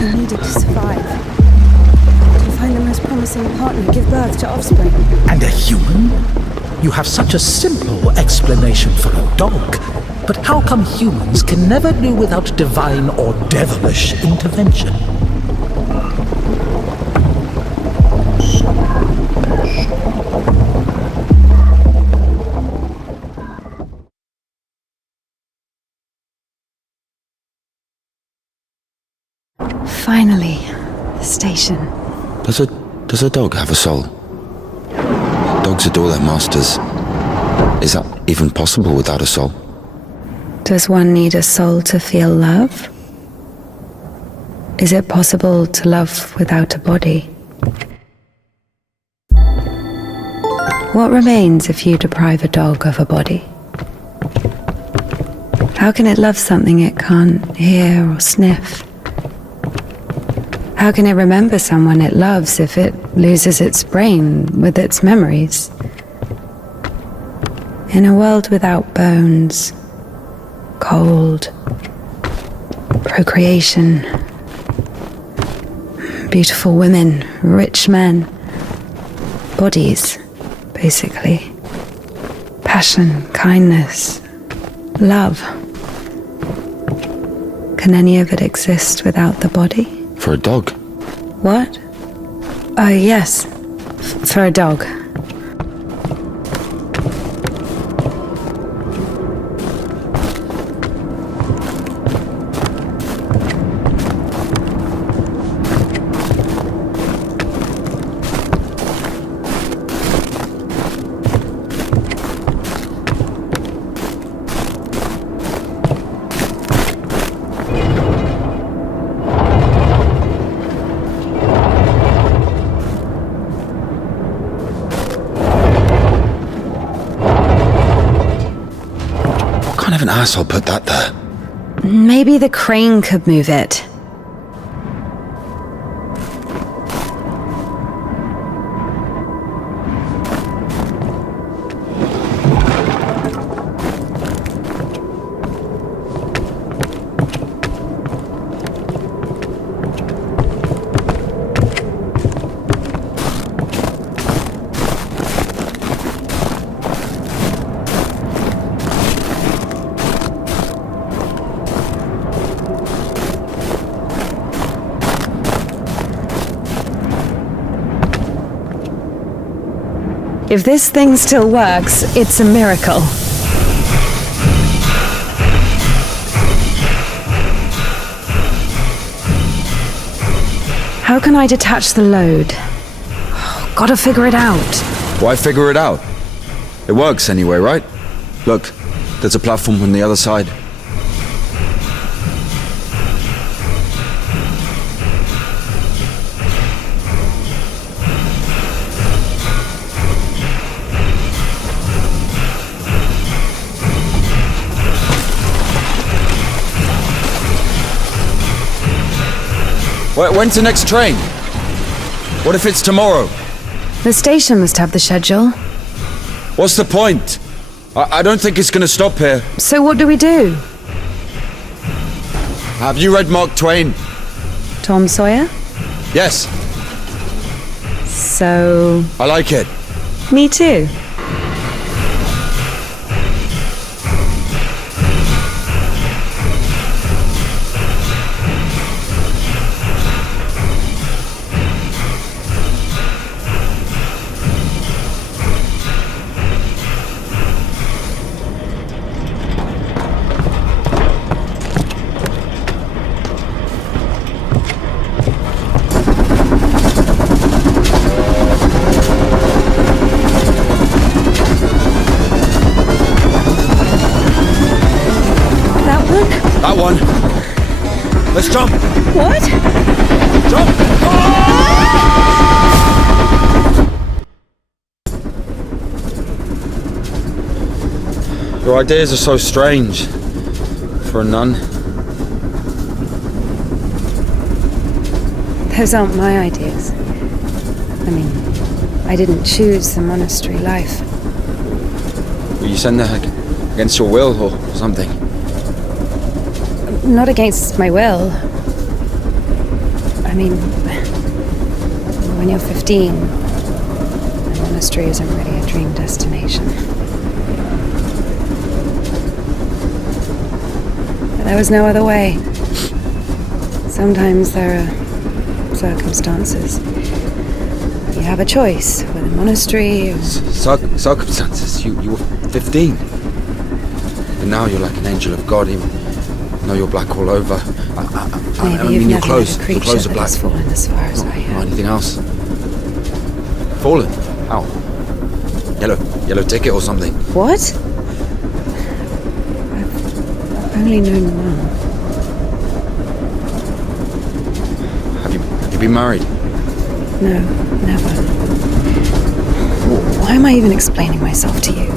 He needed to survive. To find the most promising partner, give birth to offspring. And a human? You have such a simple explanation for a dog. But how come humans can never do without divine or devilish intervention? Finally, the station. Does a dog have a soul? Dogs adore their masters. Is that even possible without a soul? Does one need a soul to feel love? Is it possible to love without a body? What remains if you deprive a dog of a body? How can it love something it can't hear or sniff? How can it remember someone it loves if it loses its brain with its memories? In a world without bones, cold, procreation, beautiful women, rich men, bodies, basically, passion, kindness, love. Can any of it exist without the body? For a dog? What? Yes. For a dog. of an asshole put that there? Maybe the crane could move it. If this thing still works, it's a miracle. How can I detach the load? Gotta figure it out. Why figure it out? It works anyway, right? Look, there's a platform on the other side. When's the next train? What if it's tomorrow? The station must have the schedule. What's the point? I don't think it's gonna stop here. So what do we do? Have you read Mark Twain? Tom Sawyer? Yes. So... I like it. Me too. That one. Let's jump. What? Jump. Your ideas are so strange for a nun. Those aren't my ideas. I mean, I didn't choose the monastery life. Were you sent there against your will or something? Not against my will. I mean, when you're 15, the monastery isn't really a dream destination. But there was no other way. Sometimes there are circumstances. You have a choice with a monastery or... Circumstances? You were 15. And now you're like an angel of God. Even though you're black all over. I mean, your clothes are black. Fallen as far as I Or am. anything else? Fallen? How? Yellow ticket or something? What? I've only known one. Have you been married? No, never. Why am I even explaining myself to you?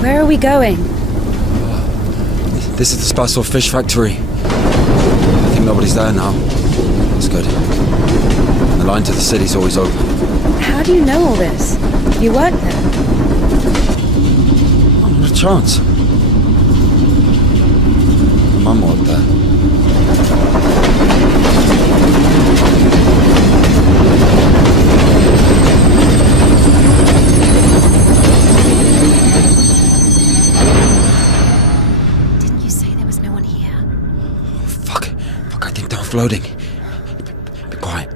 Where are we going? This is the Spasov fish factory. I think nobody's there now. That's good. The line to the city's always open. How do you know all this? You work there? Oh, not a chance. My mum worked there. Floating. Be quiet.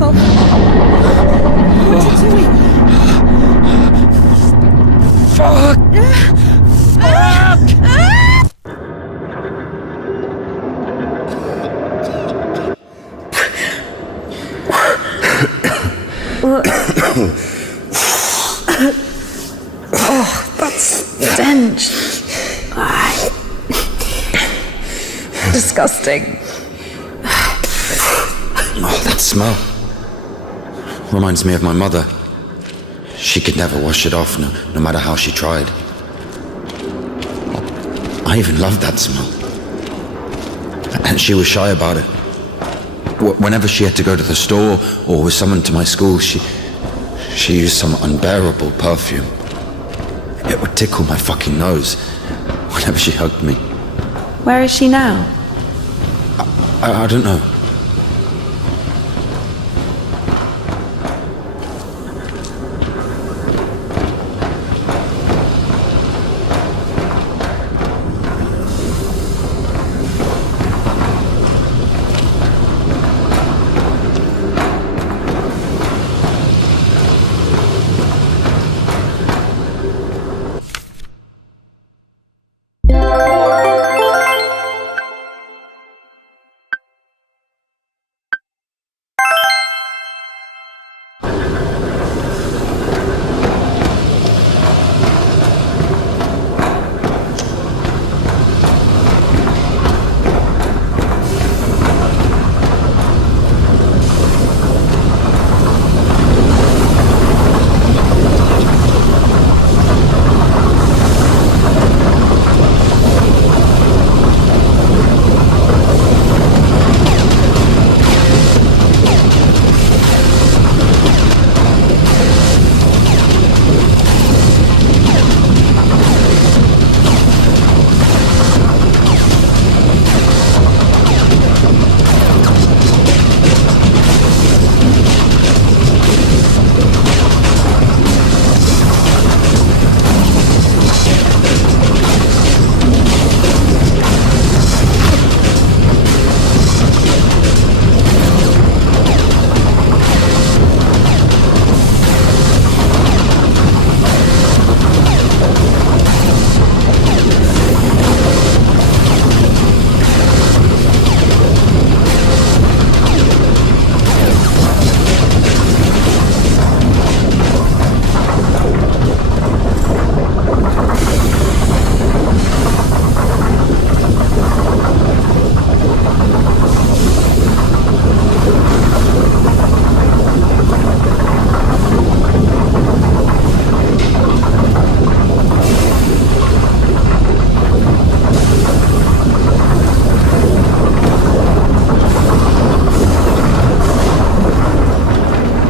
Oh. What are you doing? Fuck! Oh, that stench. Disgusting. Oh, that smell. Reminds me of my mother. She could never wash it off, no matter how she tried. I even loved that smell. And she was shy about it. Whenever she had to go to the store or was summoned to my school, she used some unbearable perfume. It would tickle my fucking nose whenever she hugged me. Where is she now? I don't know.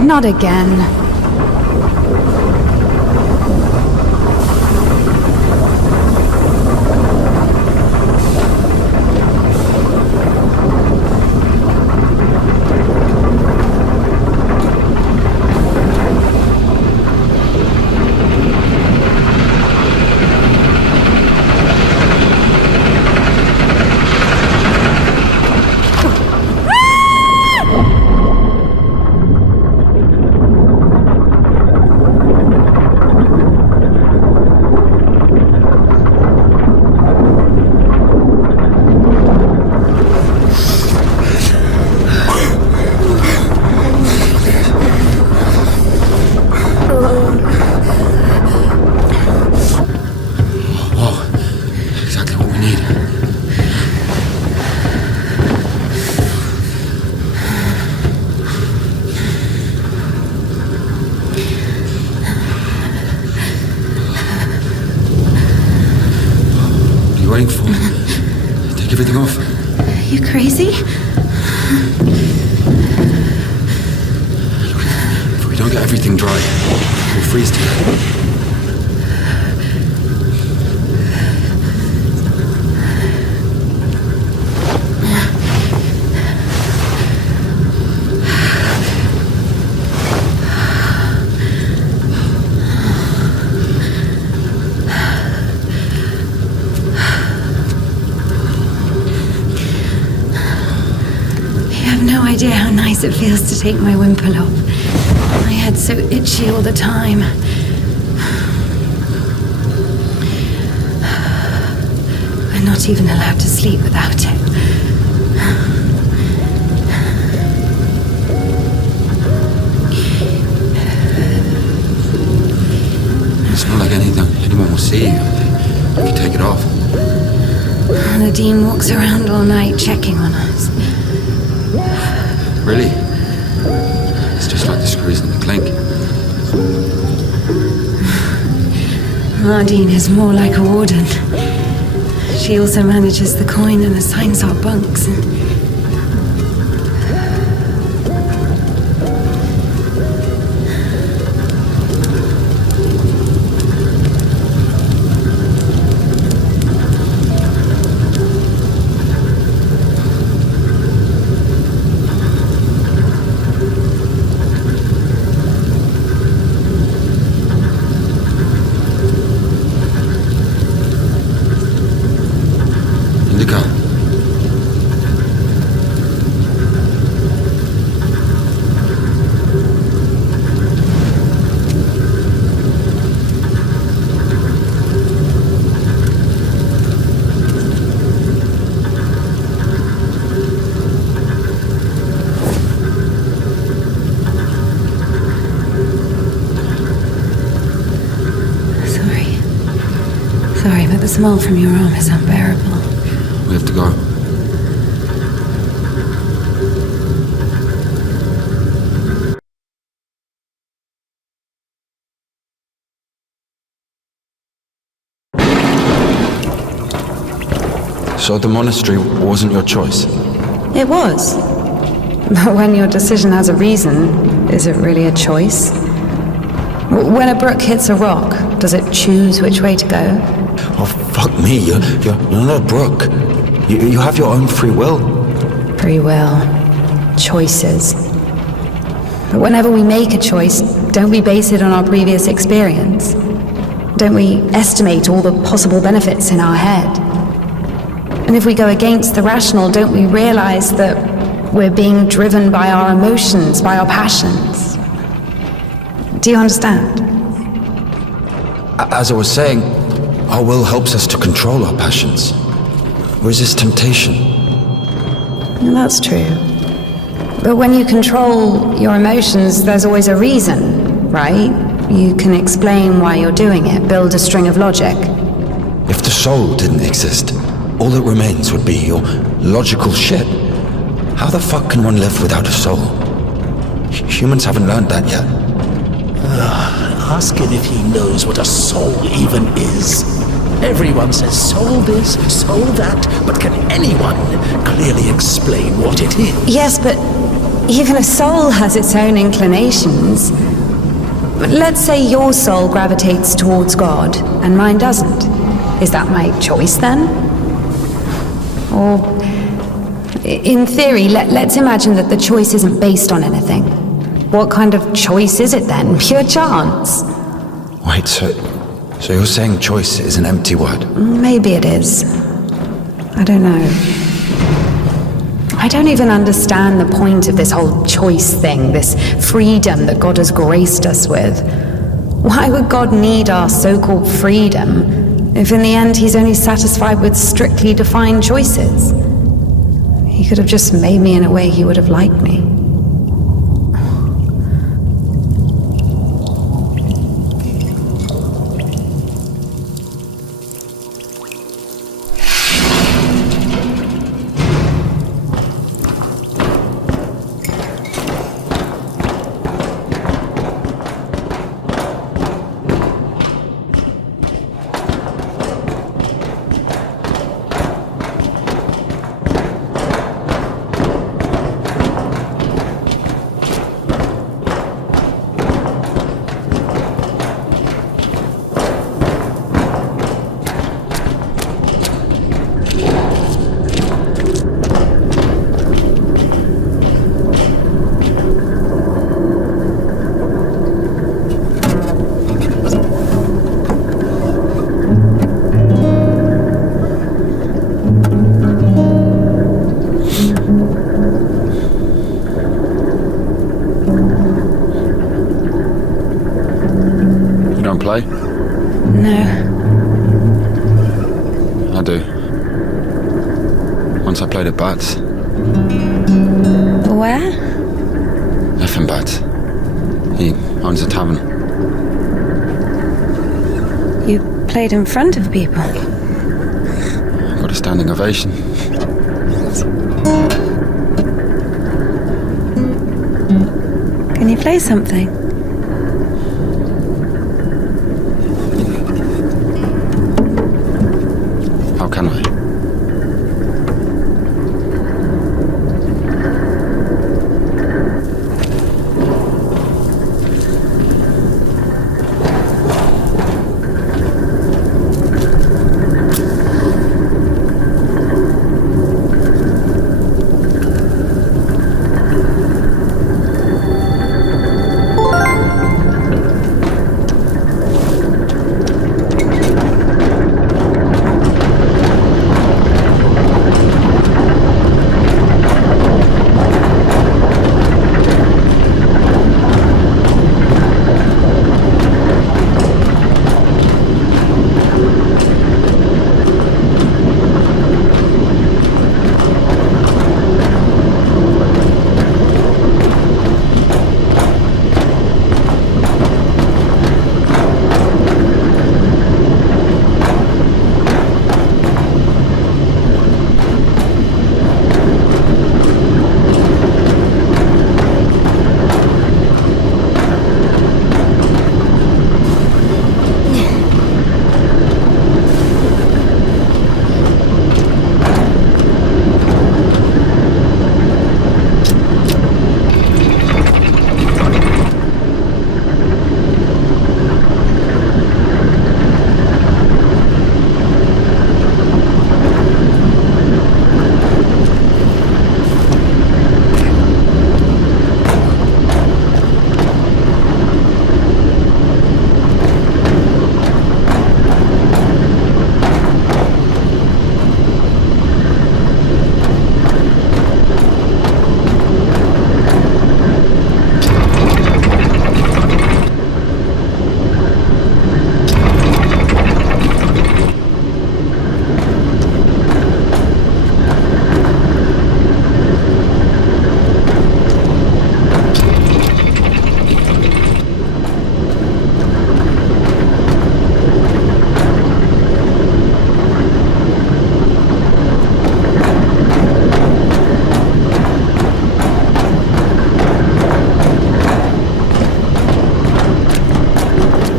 Not again. Waiting for? Take everything off. You crazy? If we don't get everything dry, we'll freeze to death. No idea how nice it feels to take my wimple off. My head's so itchy all the time. We're not even allowed to sleep without it. It's not like anyone will see you if you take it off. The Dean walks around all night checking on us. Really? It's just like the screws in the clink. Ardeen is more like a warden. She also manages the coin and assigns our bunks. Indika. Sorry, but the smell from your arm is unbearable. We have to go. So the monastery wasn't your choice? It was. But when your decision has a reason, is it really a choice? When a brook hits a rock, does it choose which way to go? Oh, fuck me. You're not a brook. You have your own free will. Free will. Choices. But whenever we make a choice, don't we base it on our previous experience? Don't we estimate all the possible benefits in our head? And if we go against the rational, don't we realize that we're being driven by our emotions, by our passions? Do you understand? As I was saying, our will helps us to control our passions. Resist temptation. Well, that's true. But when you control your emotions, there's always a reason, right? You can explain why you're doing it, build a string of logic. If the soul didn't exist, all that remains would be your logical shit. How the fuck can one live without a soul? Humans haven't learned that yet. Ask him if he knows what a soul even is. Everyone says soul this, soul that, but can anyone clearly explain what it is? Yes, but even a soul has its own inclinations. Let's say your soul gravitates towards God and mine doesn't. Is that my choice then? Or, in theory, let's imagine that the choice isn't based on anything. What kind of choice is it then? Pure chance? Wait, so you're saying choice is an empty word? Maybe it is. I don't know. I don't even understand the point of this whole choice thing, this freedom that God has graced us with. Why would God need our so-called freedom if in the end he's only satisfied with strictly defined choices? He could have just made me in a way he would have liked me. Play? No. I do. Once I played at Bats. Where? Effin Bats. He owns a tavern. You played in front of people? Got a standing ovation. Can you play something? How can I?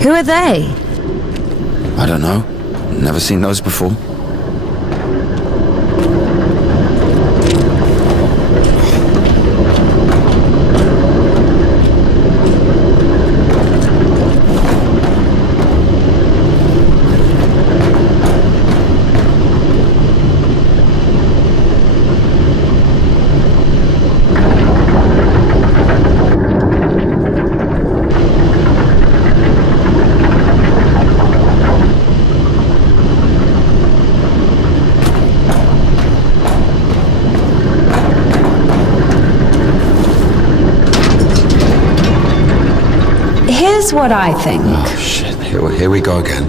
Who are they? I don't know. Never seen those before. Here's what I think. Oh, shit. Here we go again.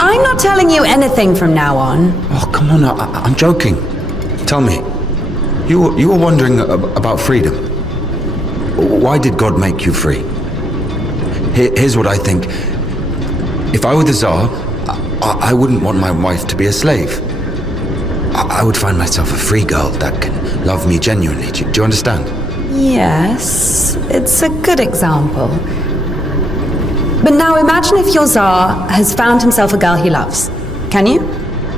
I'm not telling you anything from now on. Oh, come on. I'm joking. Tell me. You were wondering about freedom. Why did God make you free? Here's what I think. If I were the Tsar, I wouldn't want my wife to be a slave. I would find myself a free girl that can love me genuinely. Do you understand? Yes, it's a good example. But now imagine if your Tsar has found himself a girl he loves. Can you?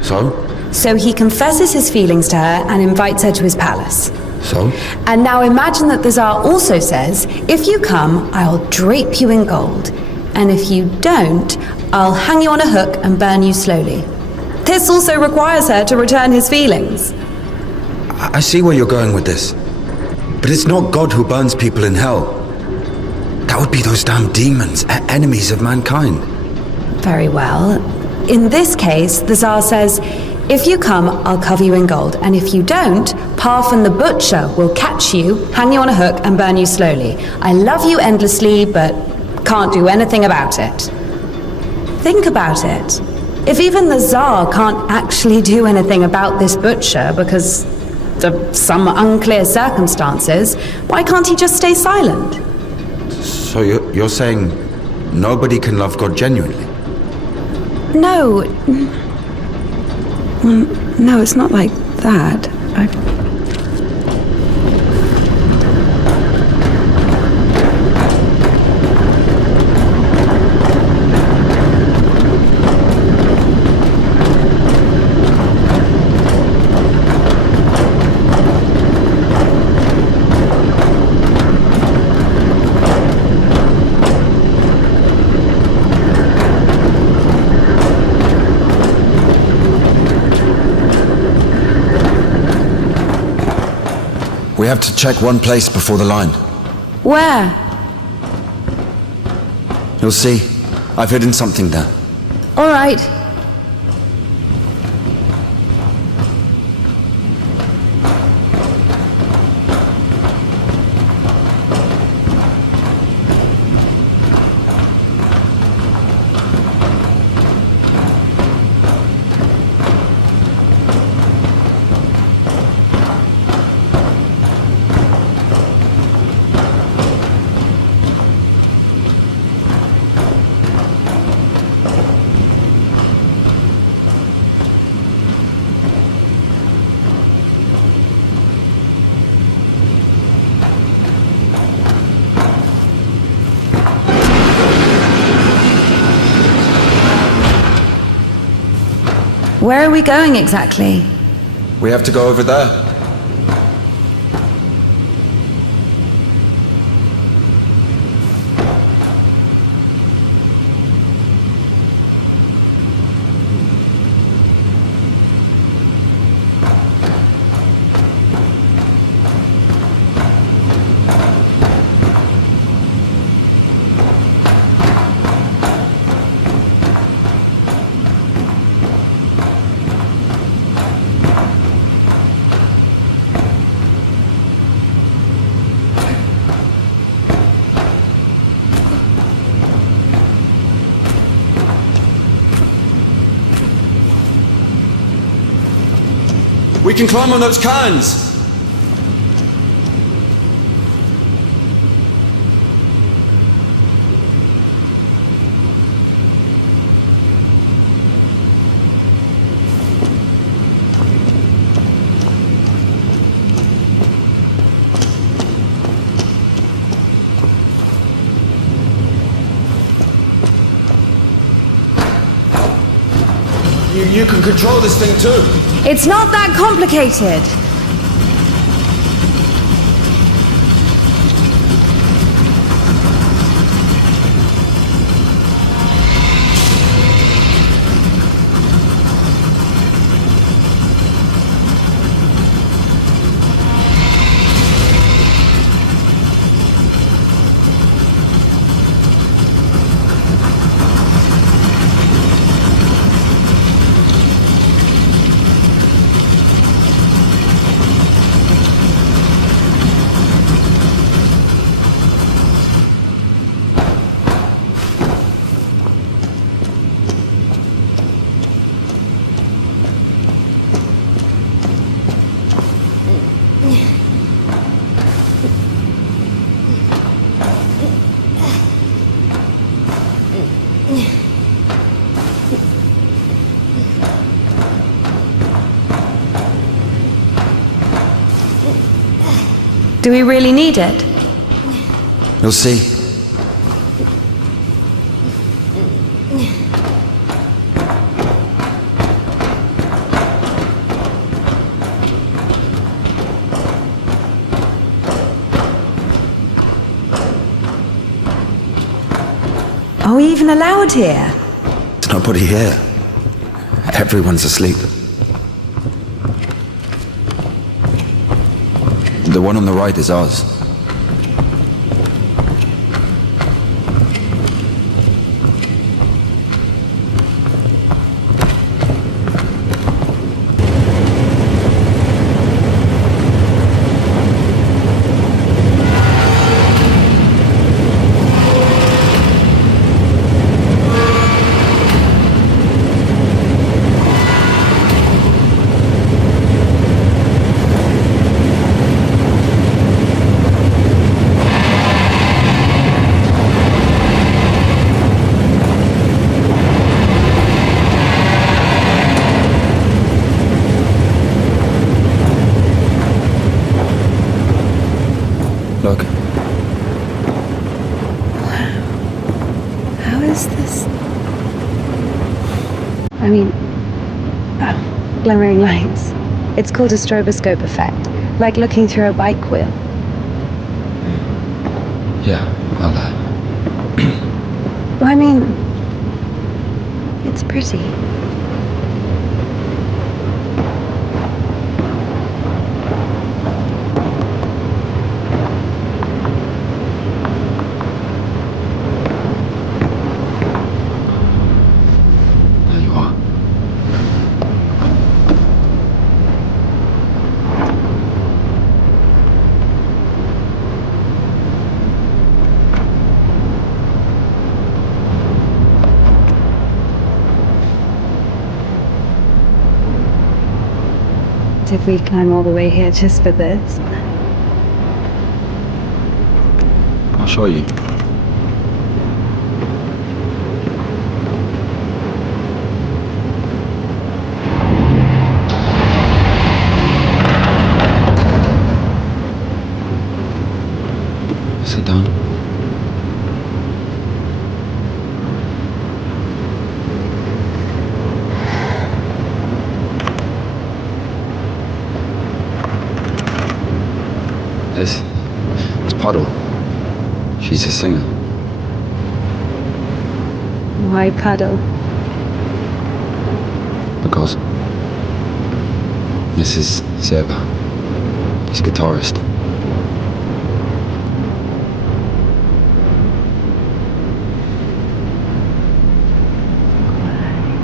So? So he confesses his feelings to her and invites her to his palace. So? And now imagine that the Tsar also says, if you come, I'll drape you in gold. And if you don't, I'll hang you on a hook and burn you slowly. This also requires her to return his feelings. I see where you're going with this. But it's not God who burns people in hell. That would be those damn demons, enemies of mankind. Very well. In this case, the Tsar says, if you come, I'll cover you in gold. And if you don't, Parfin the Butcher will catch you, hang you on a hook, and burn you slowly. I love you endlessly, but can't do anything about it. Think about it. If even the Tsar can't actually do anything about this butcher because of some unclear circumstances, why can't he just stay silent? So you're saying nobody can love God genuinely? No. No, it's not like that. We have to check one place before the line. Where? You'll see. I've hidden something there. All right. Where are we going exactly? We have to go over there. We can climb on those cans! You can control this thing too. It's not that complicated. Do we really need it? You'll see. Are we even allowed here? There's nobody here. Everyone's asleep. The one on the right is ours. Look. How is this? I mean, glimmering lights. It's called a stroboscope effect, like looking through a bike wheel. Yeah, well, I mean, it's pretty. there you are. Did we climb all the way here just for this? I'll show you. Sit down. It's Puddle. She's a singer. Why Puddle? Because Mrs. Seva, he's a guitarist.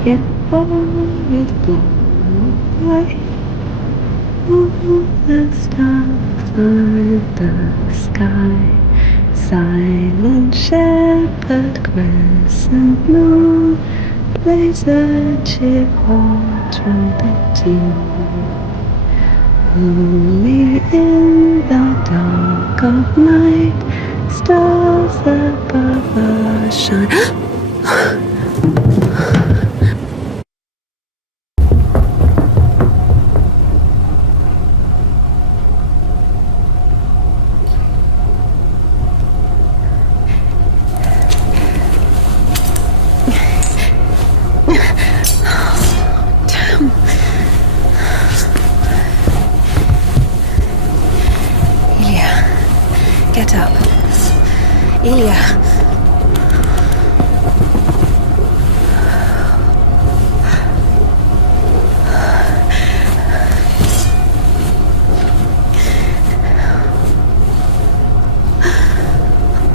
Quiet forest blown away. All the stars are in the sky. Silent shepherd, crescent moon, plays a cheerful trumpet tune. Only in the dark of night, stars above us shine. Get up. Ilya.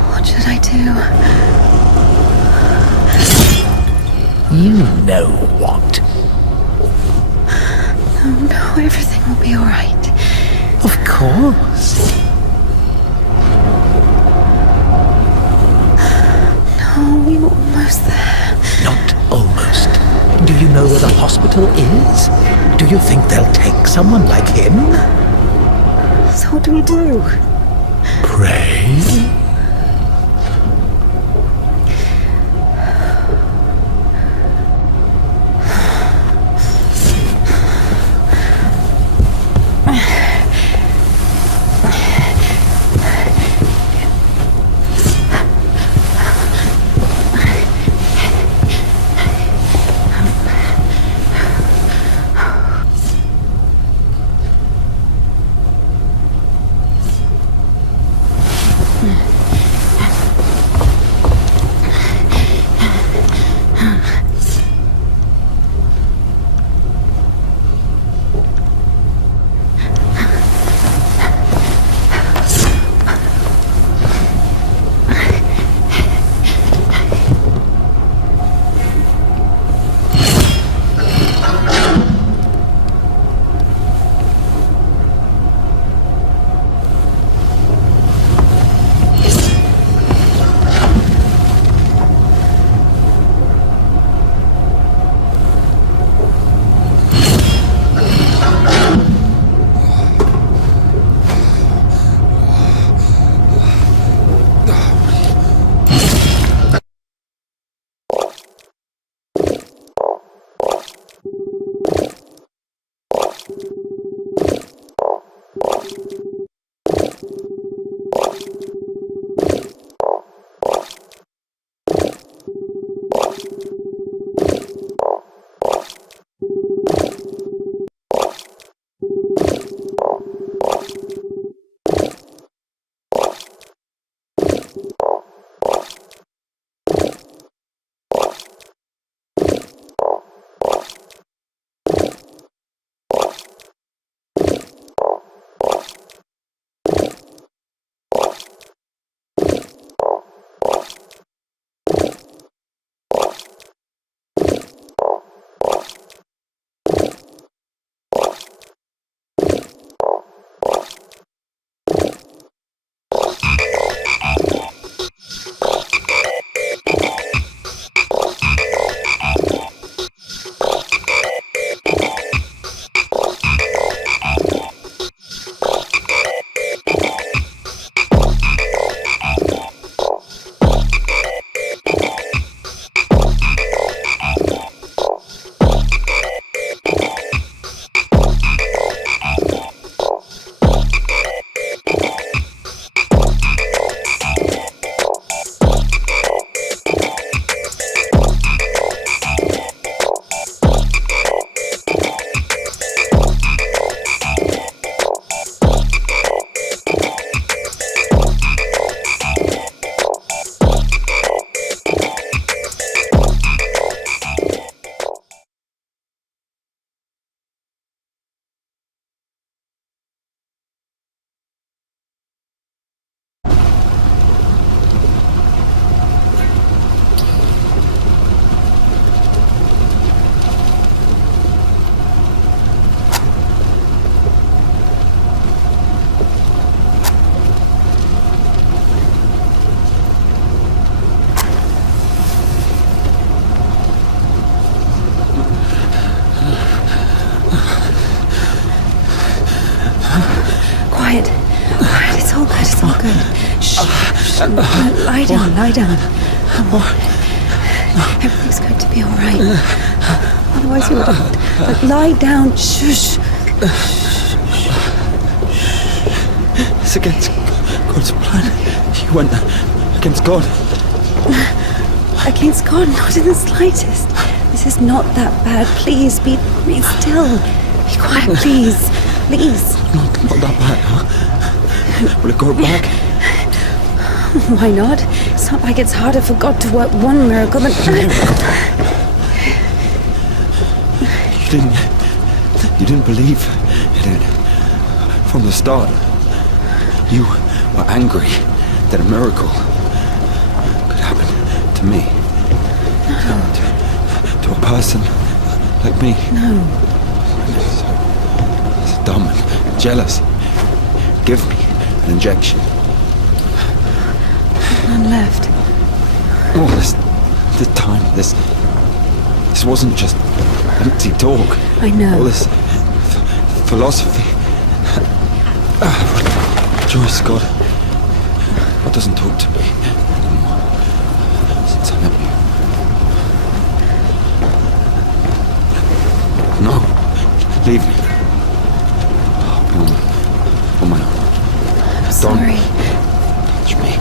What should I do? You know what? No, everything will be all right. Of course. We were almost there. Not almost. Do you know where the hospital is? Do you think they'll take someone like him? So what do we do? Pray? Good. Shh. Lie down, lie down. Come on. Everything's going to be all right. Otherwise you would have... Lie down. Shush. It's against God's plan. You went against God. Against God? Not in the slightest. This is not that bad. Please, be still. Be quiet, please. Please. Not that bad, huh? Will it go back? Why not? It's not like it's harder for God to work one miracle than... You didn't believe in it from the start. You were angry that a miracle could happen to me. To a person like me. No. So dumb and jealous. Give me an injection. None left. All this time, this wasn't just empty talk. I know. All this philosophy. Joyce, God doesn't talk to me anymore since I met you. No, leave me. I'll be on my own. I'm sorry. Don't touch me.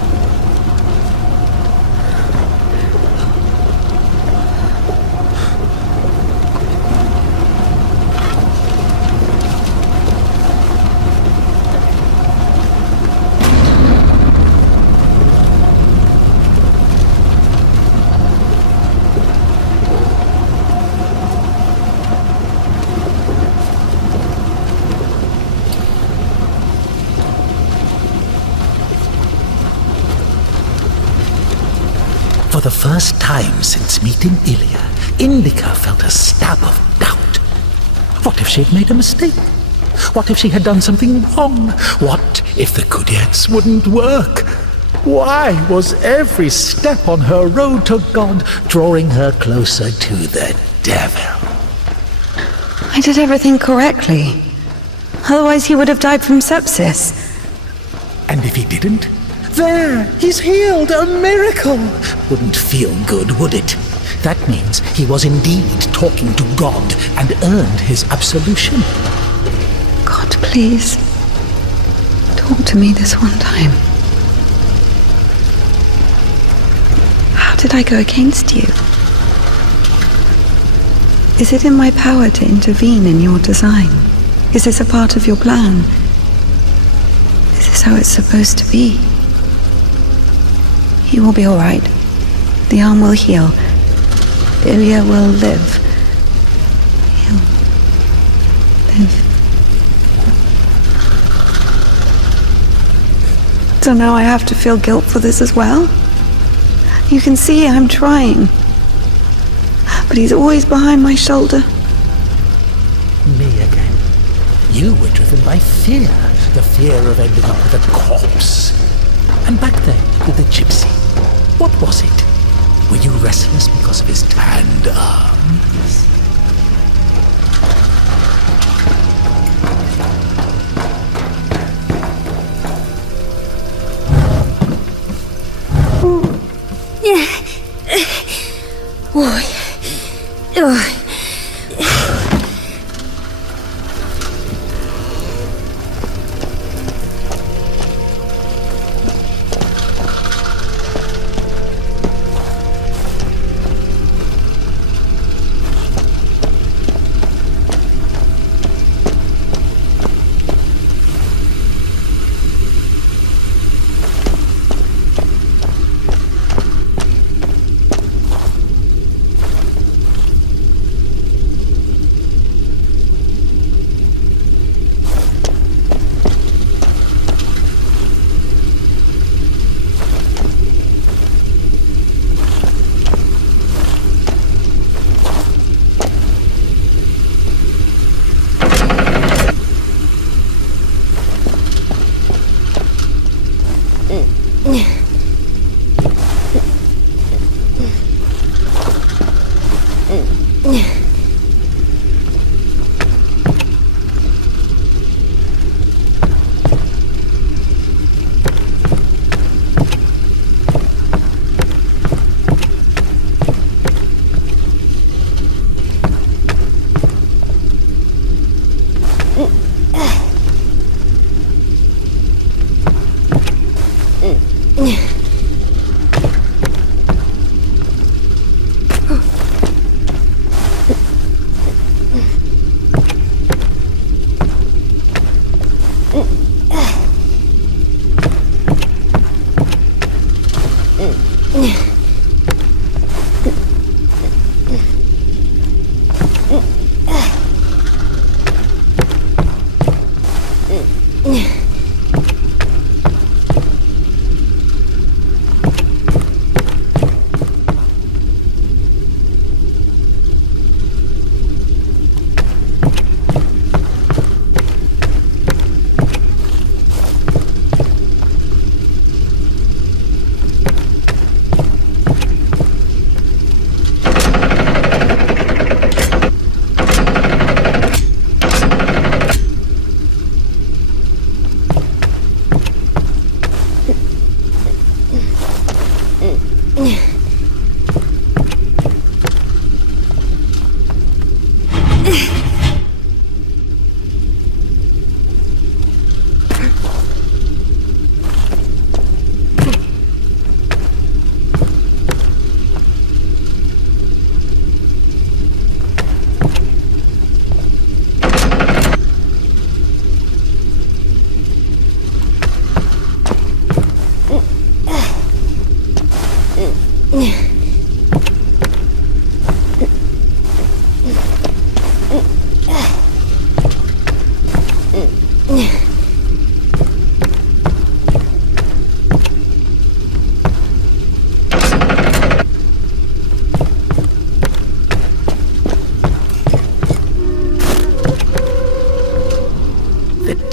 For the first time since meeting Ilya, Indika felt a stab of doubt. What if she'd made a mistake? What if she had done something wrong? What if the Kudets wouldn't work? Why was every step on her road to God drawing her closer to the devil? I did everything correctly. Otherwise he would have died from sepsis. And if he didn't? There, he's healed, a miracle! Wouldn't feel good, would it? That means he was indeed talking to God and earned his absolution. God, please. Talk to me this one time. How did I go against you? Is it in my power to intervene in your design? Is this a part of your plan? Is this how it's supposed to be? He will be all right. The arm will heal. Ilya will live. He'll live. So now I have to feel guilt for this as well? You can see I'm trying. But he's always behind my shoulder. Me again. You were driven by fear. The fear of ending up with a corpse. And back then, with the gypsy. What was it? Were you restless because of his tanned arms?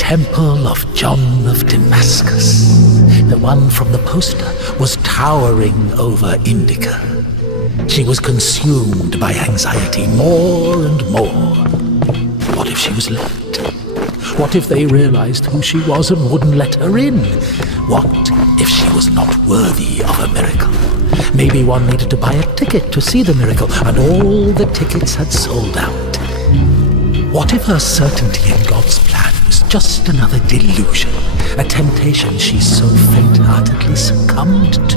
temple of John of Damascus. The one from the poster was towering over Indika. She was consumed by anxiety more and more. What if she was late? What if they realized who she was and wouldn't let her in? What if she was not worthy of a miracle? Maybe one needed to buy a ticket to see the miracle, and all the tickets had sold out. What if her certainty in God's plan was just another delusion, a temptation she so faint-heartedly succumbed to?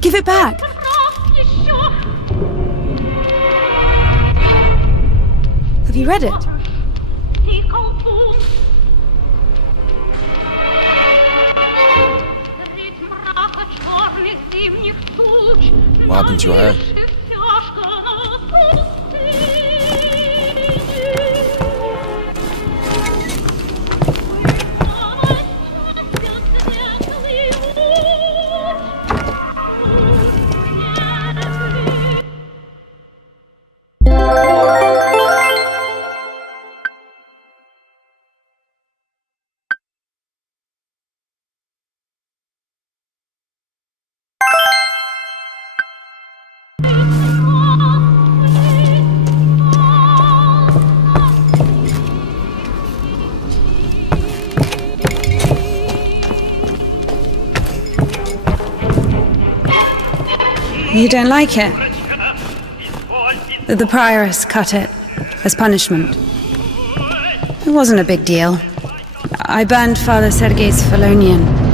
Give it back! Have you read it? What happened to your hair? You don't like it? The prioress cut it as punishment. It wasn't a big deal. I burned Father Sergei's Felonian.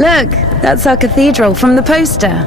Look, that's our cathedral from the poster.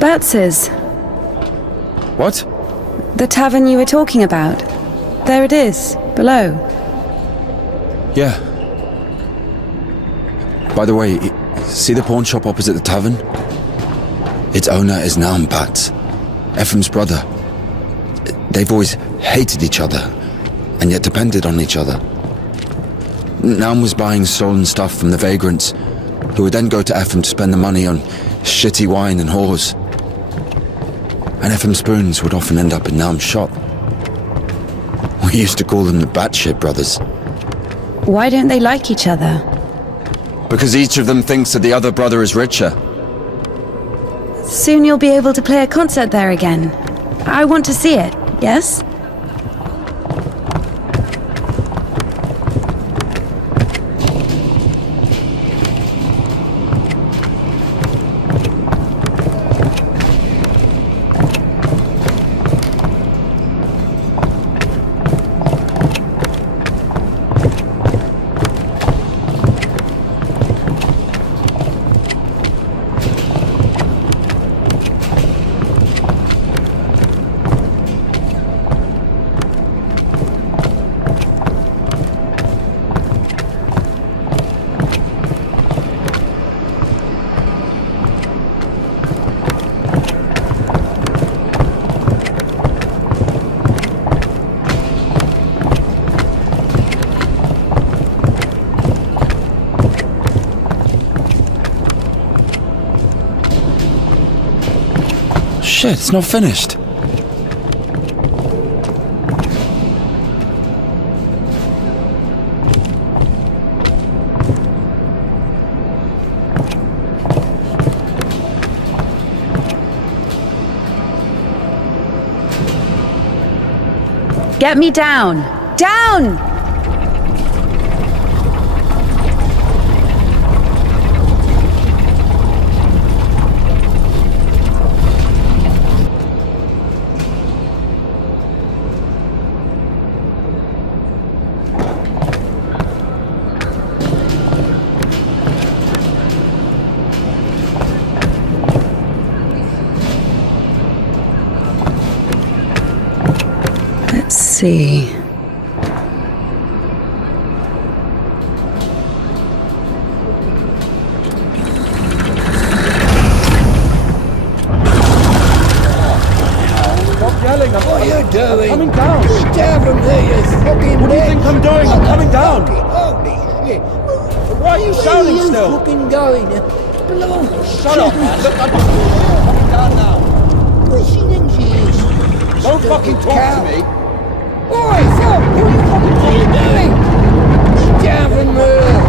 Batz's. What? The tavern you were talking about. There it is, below. Yeah. By the way, see the pawn shop opposite the tavern? Its owner is Naum Batz, Ephraim's brother. They've always hated each other, and yet depended on each other. Naum was buying stolen stuff from the vagrants, who would then go to Ephraim to spend the money on shitty wine and whores. And Ephraim's spoons would often end up in Naum's shop. We used to call them the Batshit brothers. Why don't they like each other? Because each of them thinks that the other brother is richer. Soon you'll be able to play a concert there again. I want to see it, yes? Shit, it's not finished. Get me down! Down! Let's see. What are you doing? Coming down. Get down from there, you fucking What do you think I'm doing? I'm coming down. Holy shit. Why are you shouting Where are you still? fucking going? Blow. Shut up, man. Look, I'm coming down now. What she thinks she is? Don't Stupid fucking talk cow. to me. Oi, Phil, what are you doing? Get down from there.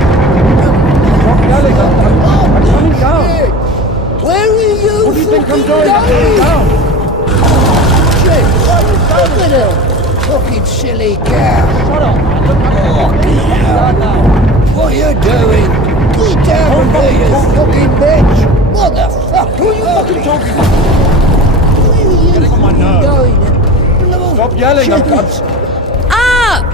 Stop yelling. I'm coming down. Shit. Where are you What do you think I'm fucking doing? I'm coming going? down. Shit, look at her. Fucking silly cow. Shut up, man. Look, I'm Fucking hell. down now. What are you doing? Get down from there, you fucking bitch! What the fuck? Who are you fucking talking to? Where are you Getting on my nerves. going? Stop yelling. I'm Up!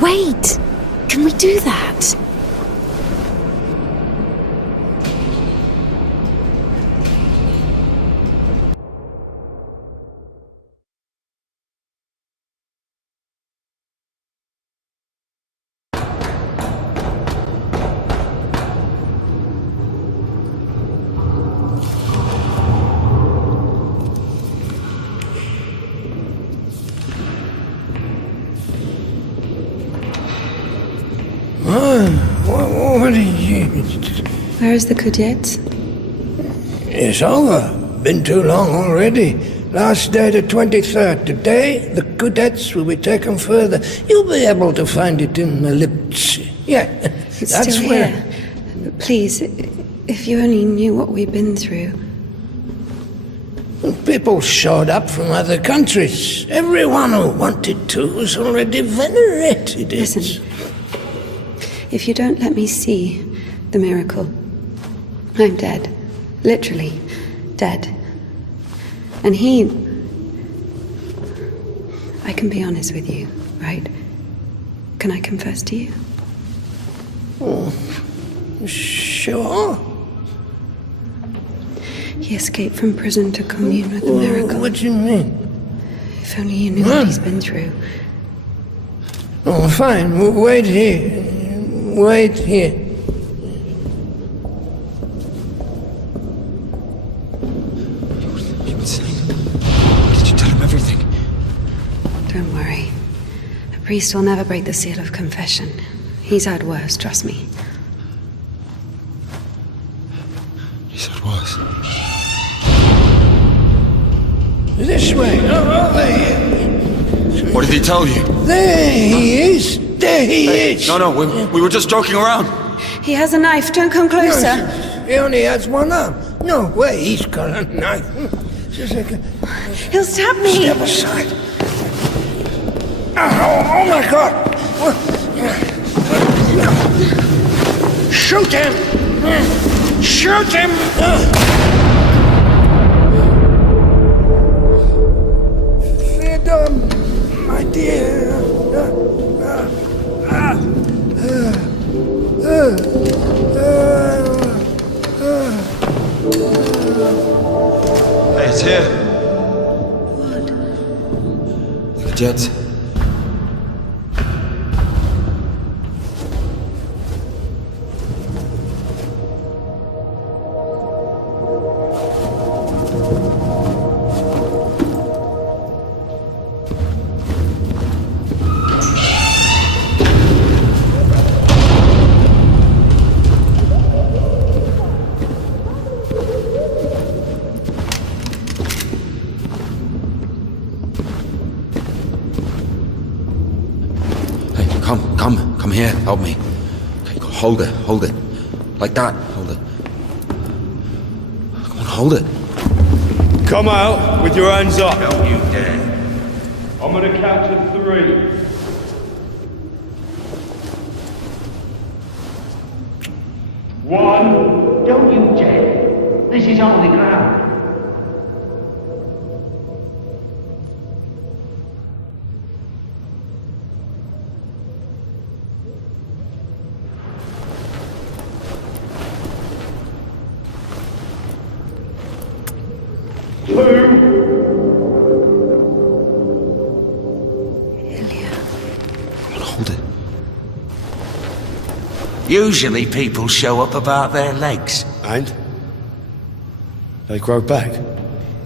Wait! Can we do that? What are you? Where is the Kudets? It's over. Been too long already. Last day the 23rd. Today, the Kudets will be taken further. You'll be able to find it in the Lips. Yeah, It's that's still where... here. Please, if you only knew what we've been through. People showed up from other countries. Everyone who wanted to was already venerated it. Listen, if you don't let me see the miracle, I'm dead. Literally dead. And I can be honest with you, right? Can I confess to you? Oh, sure. He escaped from prison to commune with the miracle. What do you mean? If only you knew what he's been through. Oh, fine. Wait here. Wait here. Did you tell him everything? Don't worry. A priest will never break the seal of confession. He's had worse, trust me. He said worse. This way. Over here. What did he tell you? There he is. There he is. No, we were just joking around. He has a knife. Don't come closer. He only has one arm. No way, he's got a knife. Just like He'll stab me. Step aside. Oh my God! Shoot him! Shoot him! Freedom, my dear. Hey, it's here. What? The Kudets. Come here, help me. Okay, hold it. Like that, hold it. Come on, hold it. Come out with your hands up. Don't you dare. I'm gonna count to 3. 1. Don't you dare. This is holy ground. Usually people show up about their legs. And? They grow back.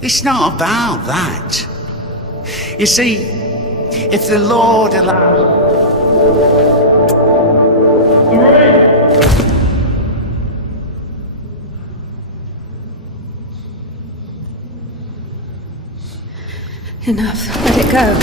It's not about that. You see, if the Lord allows... 3. Enough. Let it go.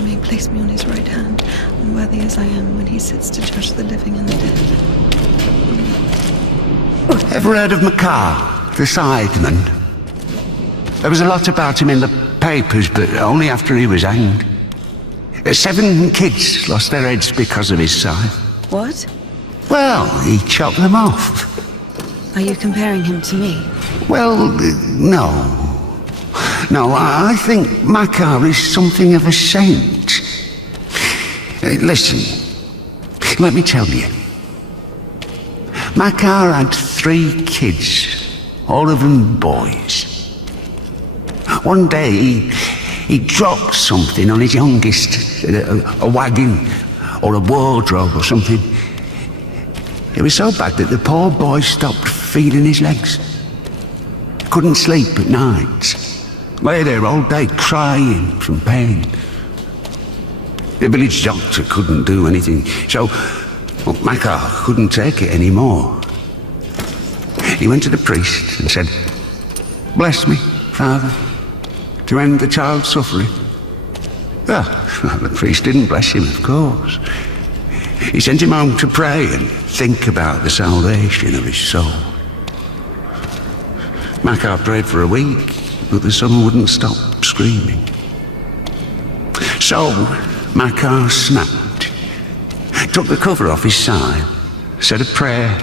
He may place me on his right hand, unworthy as I am when he sits to judge the living and the dead. Ever heard of Makar the Scytheman? There was a lot about him in the papers, but only after he was hanged. 7 kids lost their heads because of his scythe. What? Well, he chopped them off. Are you comparing him to me? Well, no. No, I think Makar is something of a saint. Listen, let me tell you. Makar had 3 kids, all of them boys. One day, he dropped something on his youngest, a wagon or a wardrobe or something. It was so bad that the poor boy stopped feeding his legs. Couldn't sleep at night. Lay there all day crying from pain. The village doctor couldn't do anything, so Makar couldn't take it anymore. He went to the priest and said, "Bless me, Father, to end the child's suffering." Well, the priest didn't bless him, of course. He sent him home to pray and think about the salvation of his soul. Makar prayed for a week, but the son wouldn't stop screaming. So Makar snapped, took the cover off his side, said a prayer,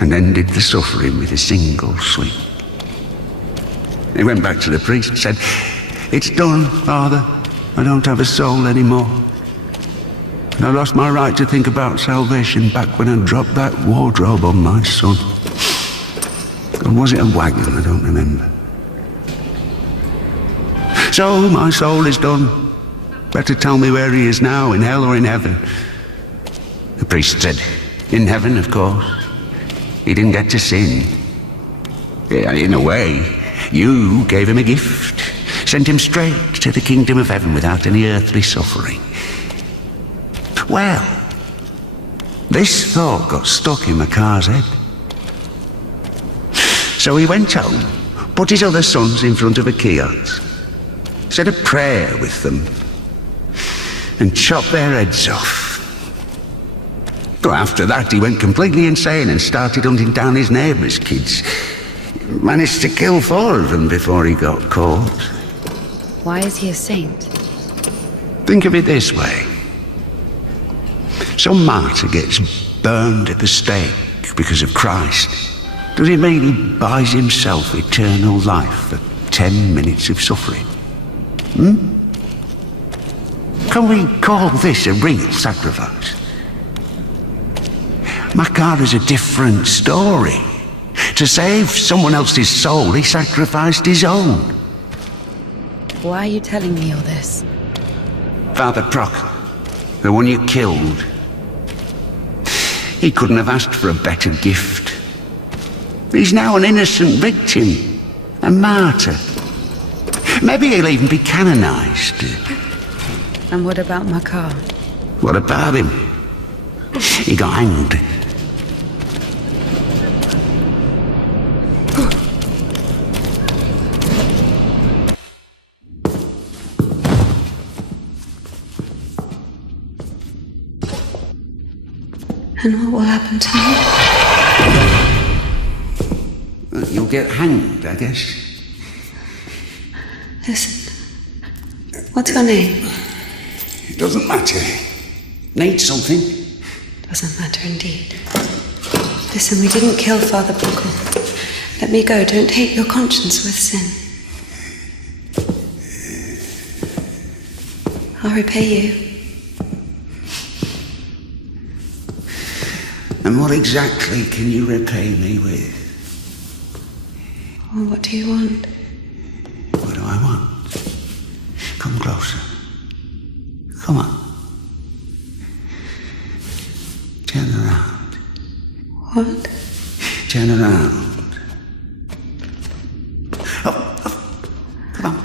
and ended the suffering with a single sweep. He went back to the priest and said, "It's done, Father. I don't have a soul anymore. And I lost my right to think about salvation back when I dropped that wardrobe on my son." Or was it a wagon? I don't remember. "So my soul is done. Better tell me where he is now, in hell or in heaven." The priest said, "In heaven, of course. He didn't get to sin. Yeah, in a way, you gave him a gift. Sent him straight to the kingdom of heaven without any earthly suffering." Well, this thought got stuck in Makar's head. So he went home, put his other sons in front of a kiosk, said a prayer with them, and chopped their heads off. Well, after that, he went completely insane and started hunting down his neighbours' kids. Managed to kill 4 of them before he got caught. Why is he a saint? Think of it this way. Some martyr gets burned at the stake because of Christ. Does it mean he buys himself eternal life for 10 minutes of suffering? Can we call this a real sacrifice? Makar is a different story. To save someone else's soul, he sacrificed his own. Why are you telling me all this? Father Proc, the one you killed, he couldn't have asked for a better gift. He's now an innocent victim, a martyr. Maybe he'll even be canonized. And what about Makar? What about him? He got hanged. And what will happen to me? You'll get hanged, I guess. Listen, what's your name? It doesn't matter. Need something? Doesn't matter indeed. Listen, we didn't kill Father Buckle. Let me go. Don't hate your conscience with sin. I'll repay you. And what exactly can you repay me with? Well, what do you want? What do I want? Come closer. Come on. Turn around. What? Turn around. Oh, come on.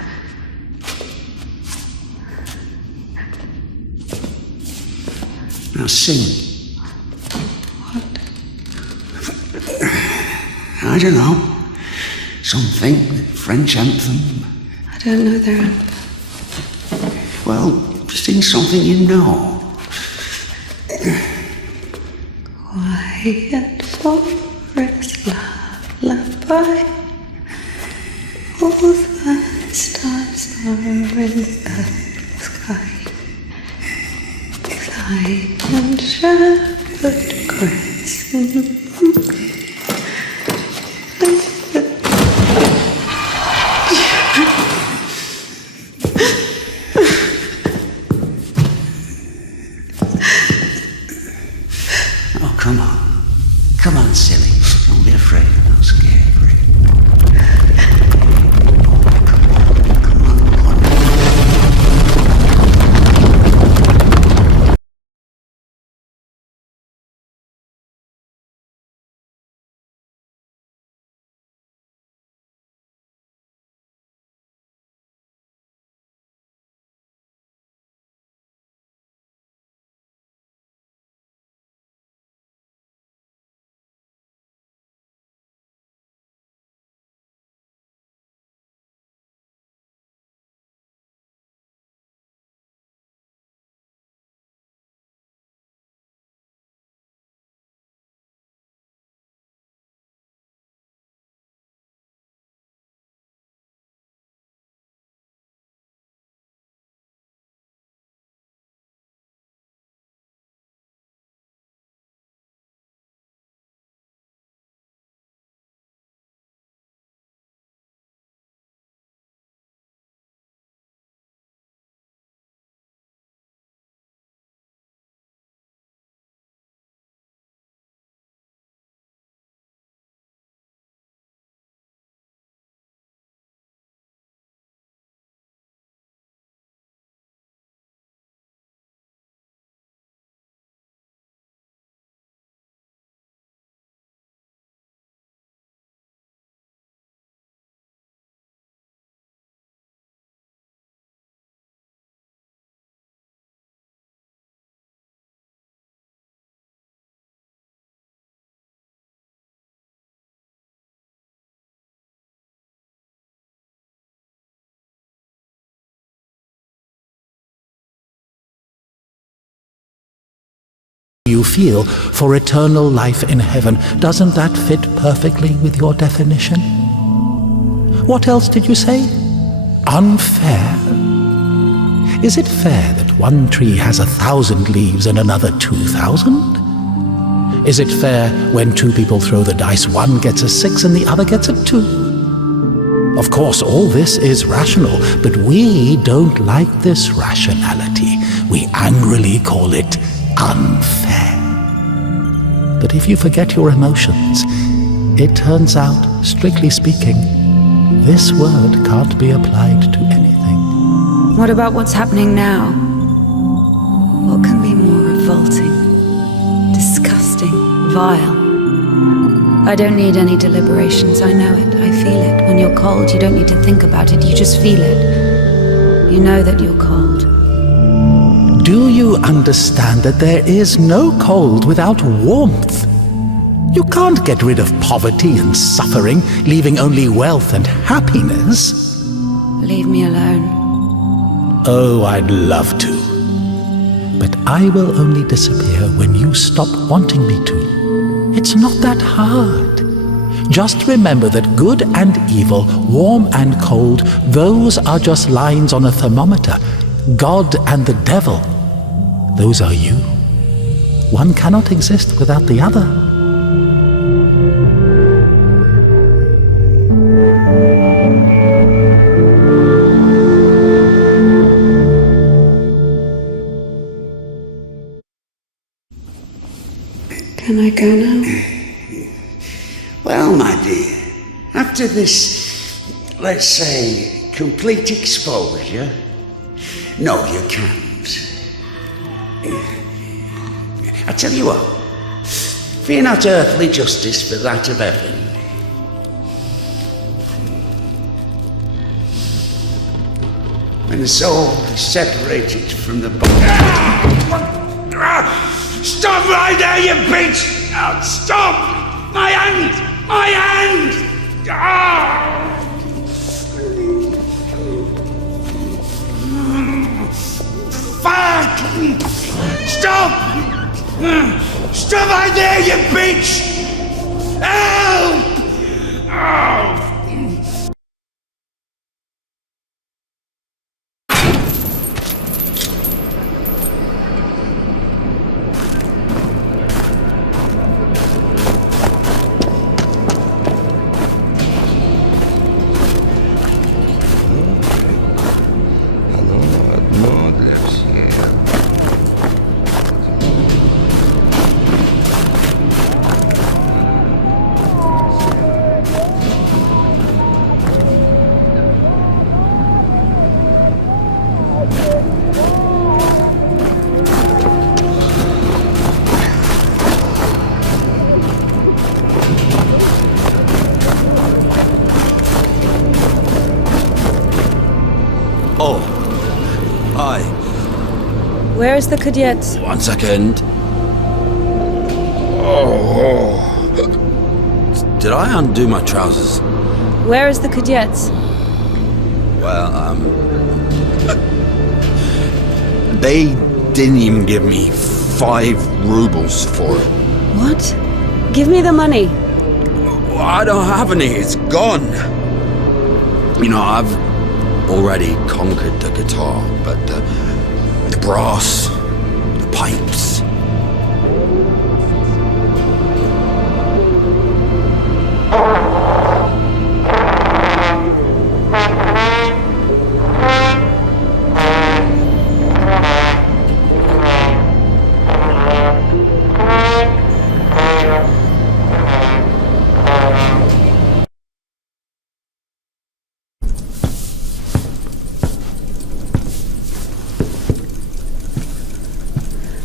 Now sing. I don't know. Something. French anthem. I don't know their anthem. Well, Sing something you know. Quiet forest lullaby. All the stars are in the sky. Silent shepherd cries. Oh, come on. Come on, silly. Don't be afraid. Don't scare. You feel for eternal life in heaven. Doesn't that fit perfectly with your definition? What else did you say? Unfair? Is it fair that one tree has 1,000 leaves and another 2,000? Is it fair when two people throw the dice, one gets a 6 and the other gets a 2? Of course, all this is rational, but we don't like this rationality. We angrily call it unfair. But if you forget your emotions, it turns out, strictly speaking, this word can't be applied to anything. What about what's happening now? What can be more revolting, disgusting, vile? I don't need any deliberations, I know it, I feel it. When you're cold, you don't need to think about it, you just feel it. You know that you're cold. Do you understand that there is no cold without warmth? You can't get rid of poverty and suffering, leaving only wealth and happiness. Leave me alone. Oh, I'd love to. But I will only disappear when you stop wanting me to. It's not that hard. Just remember that good and evil, warm and cold, those are just lines on a thermometer. God and the devil, those are you. One cannot exist without the other. Can I go now? Well, my dear, after this, let's say, complete exposure, no, you can't. I tell you what, fear not earthly justice for that of heaven. When the soul is separated from the body. Stop right there, you bitch! Oh, stop! My hand! My hand! Stop! Stop right there, you bitch! Help! Oh. Oh. Hi. Where is the Kudets? 1 second. Oh. Did I undo my trousers? Where is the Kudets? Well, they didn't even give me 5 rubles for it. What? Give me the money. I don't have any, it's gone. You know, I've already conquered the guitar, but the brass, the pipes.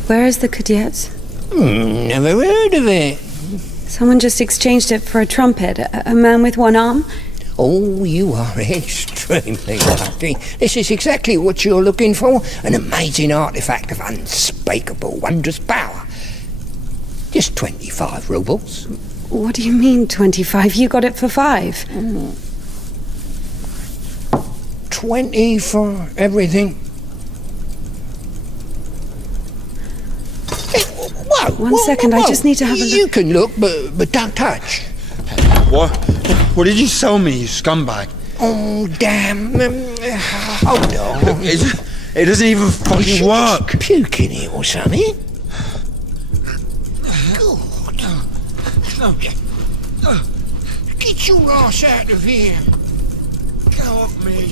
Where is the Kudets? Never heard of it. Someone just exchanged it for a trumpet. A man with one arm? Oh, you are extremely lucky. This is exactly what you're looking for. An amazing artifact of unspeakable, wondrous power. Just 25 rubles. What do you mean, 25? You got it for 5. 20 for everything. Hey, whoa, One second, I just need to have a look. You can look, but don't touch. What did you sell me, you scumbag? Oh, damn. Hold on. It doesn't even fucking work. Puke in it or something. Get your ass out of here. Go off me.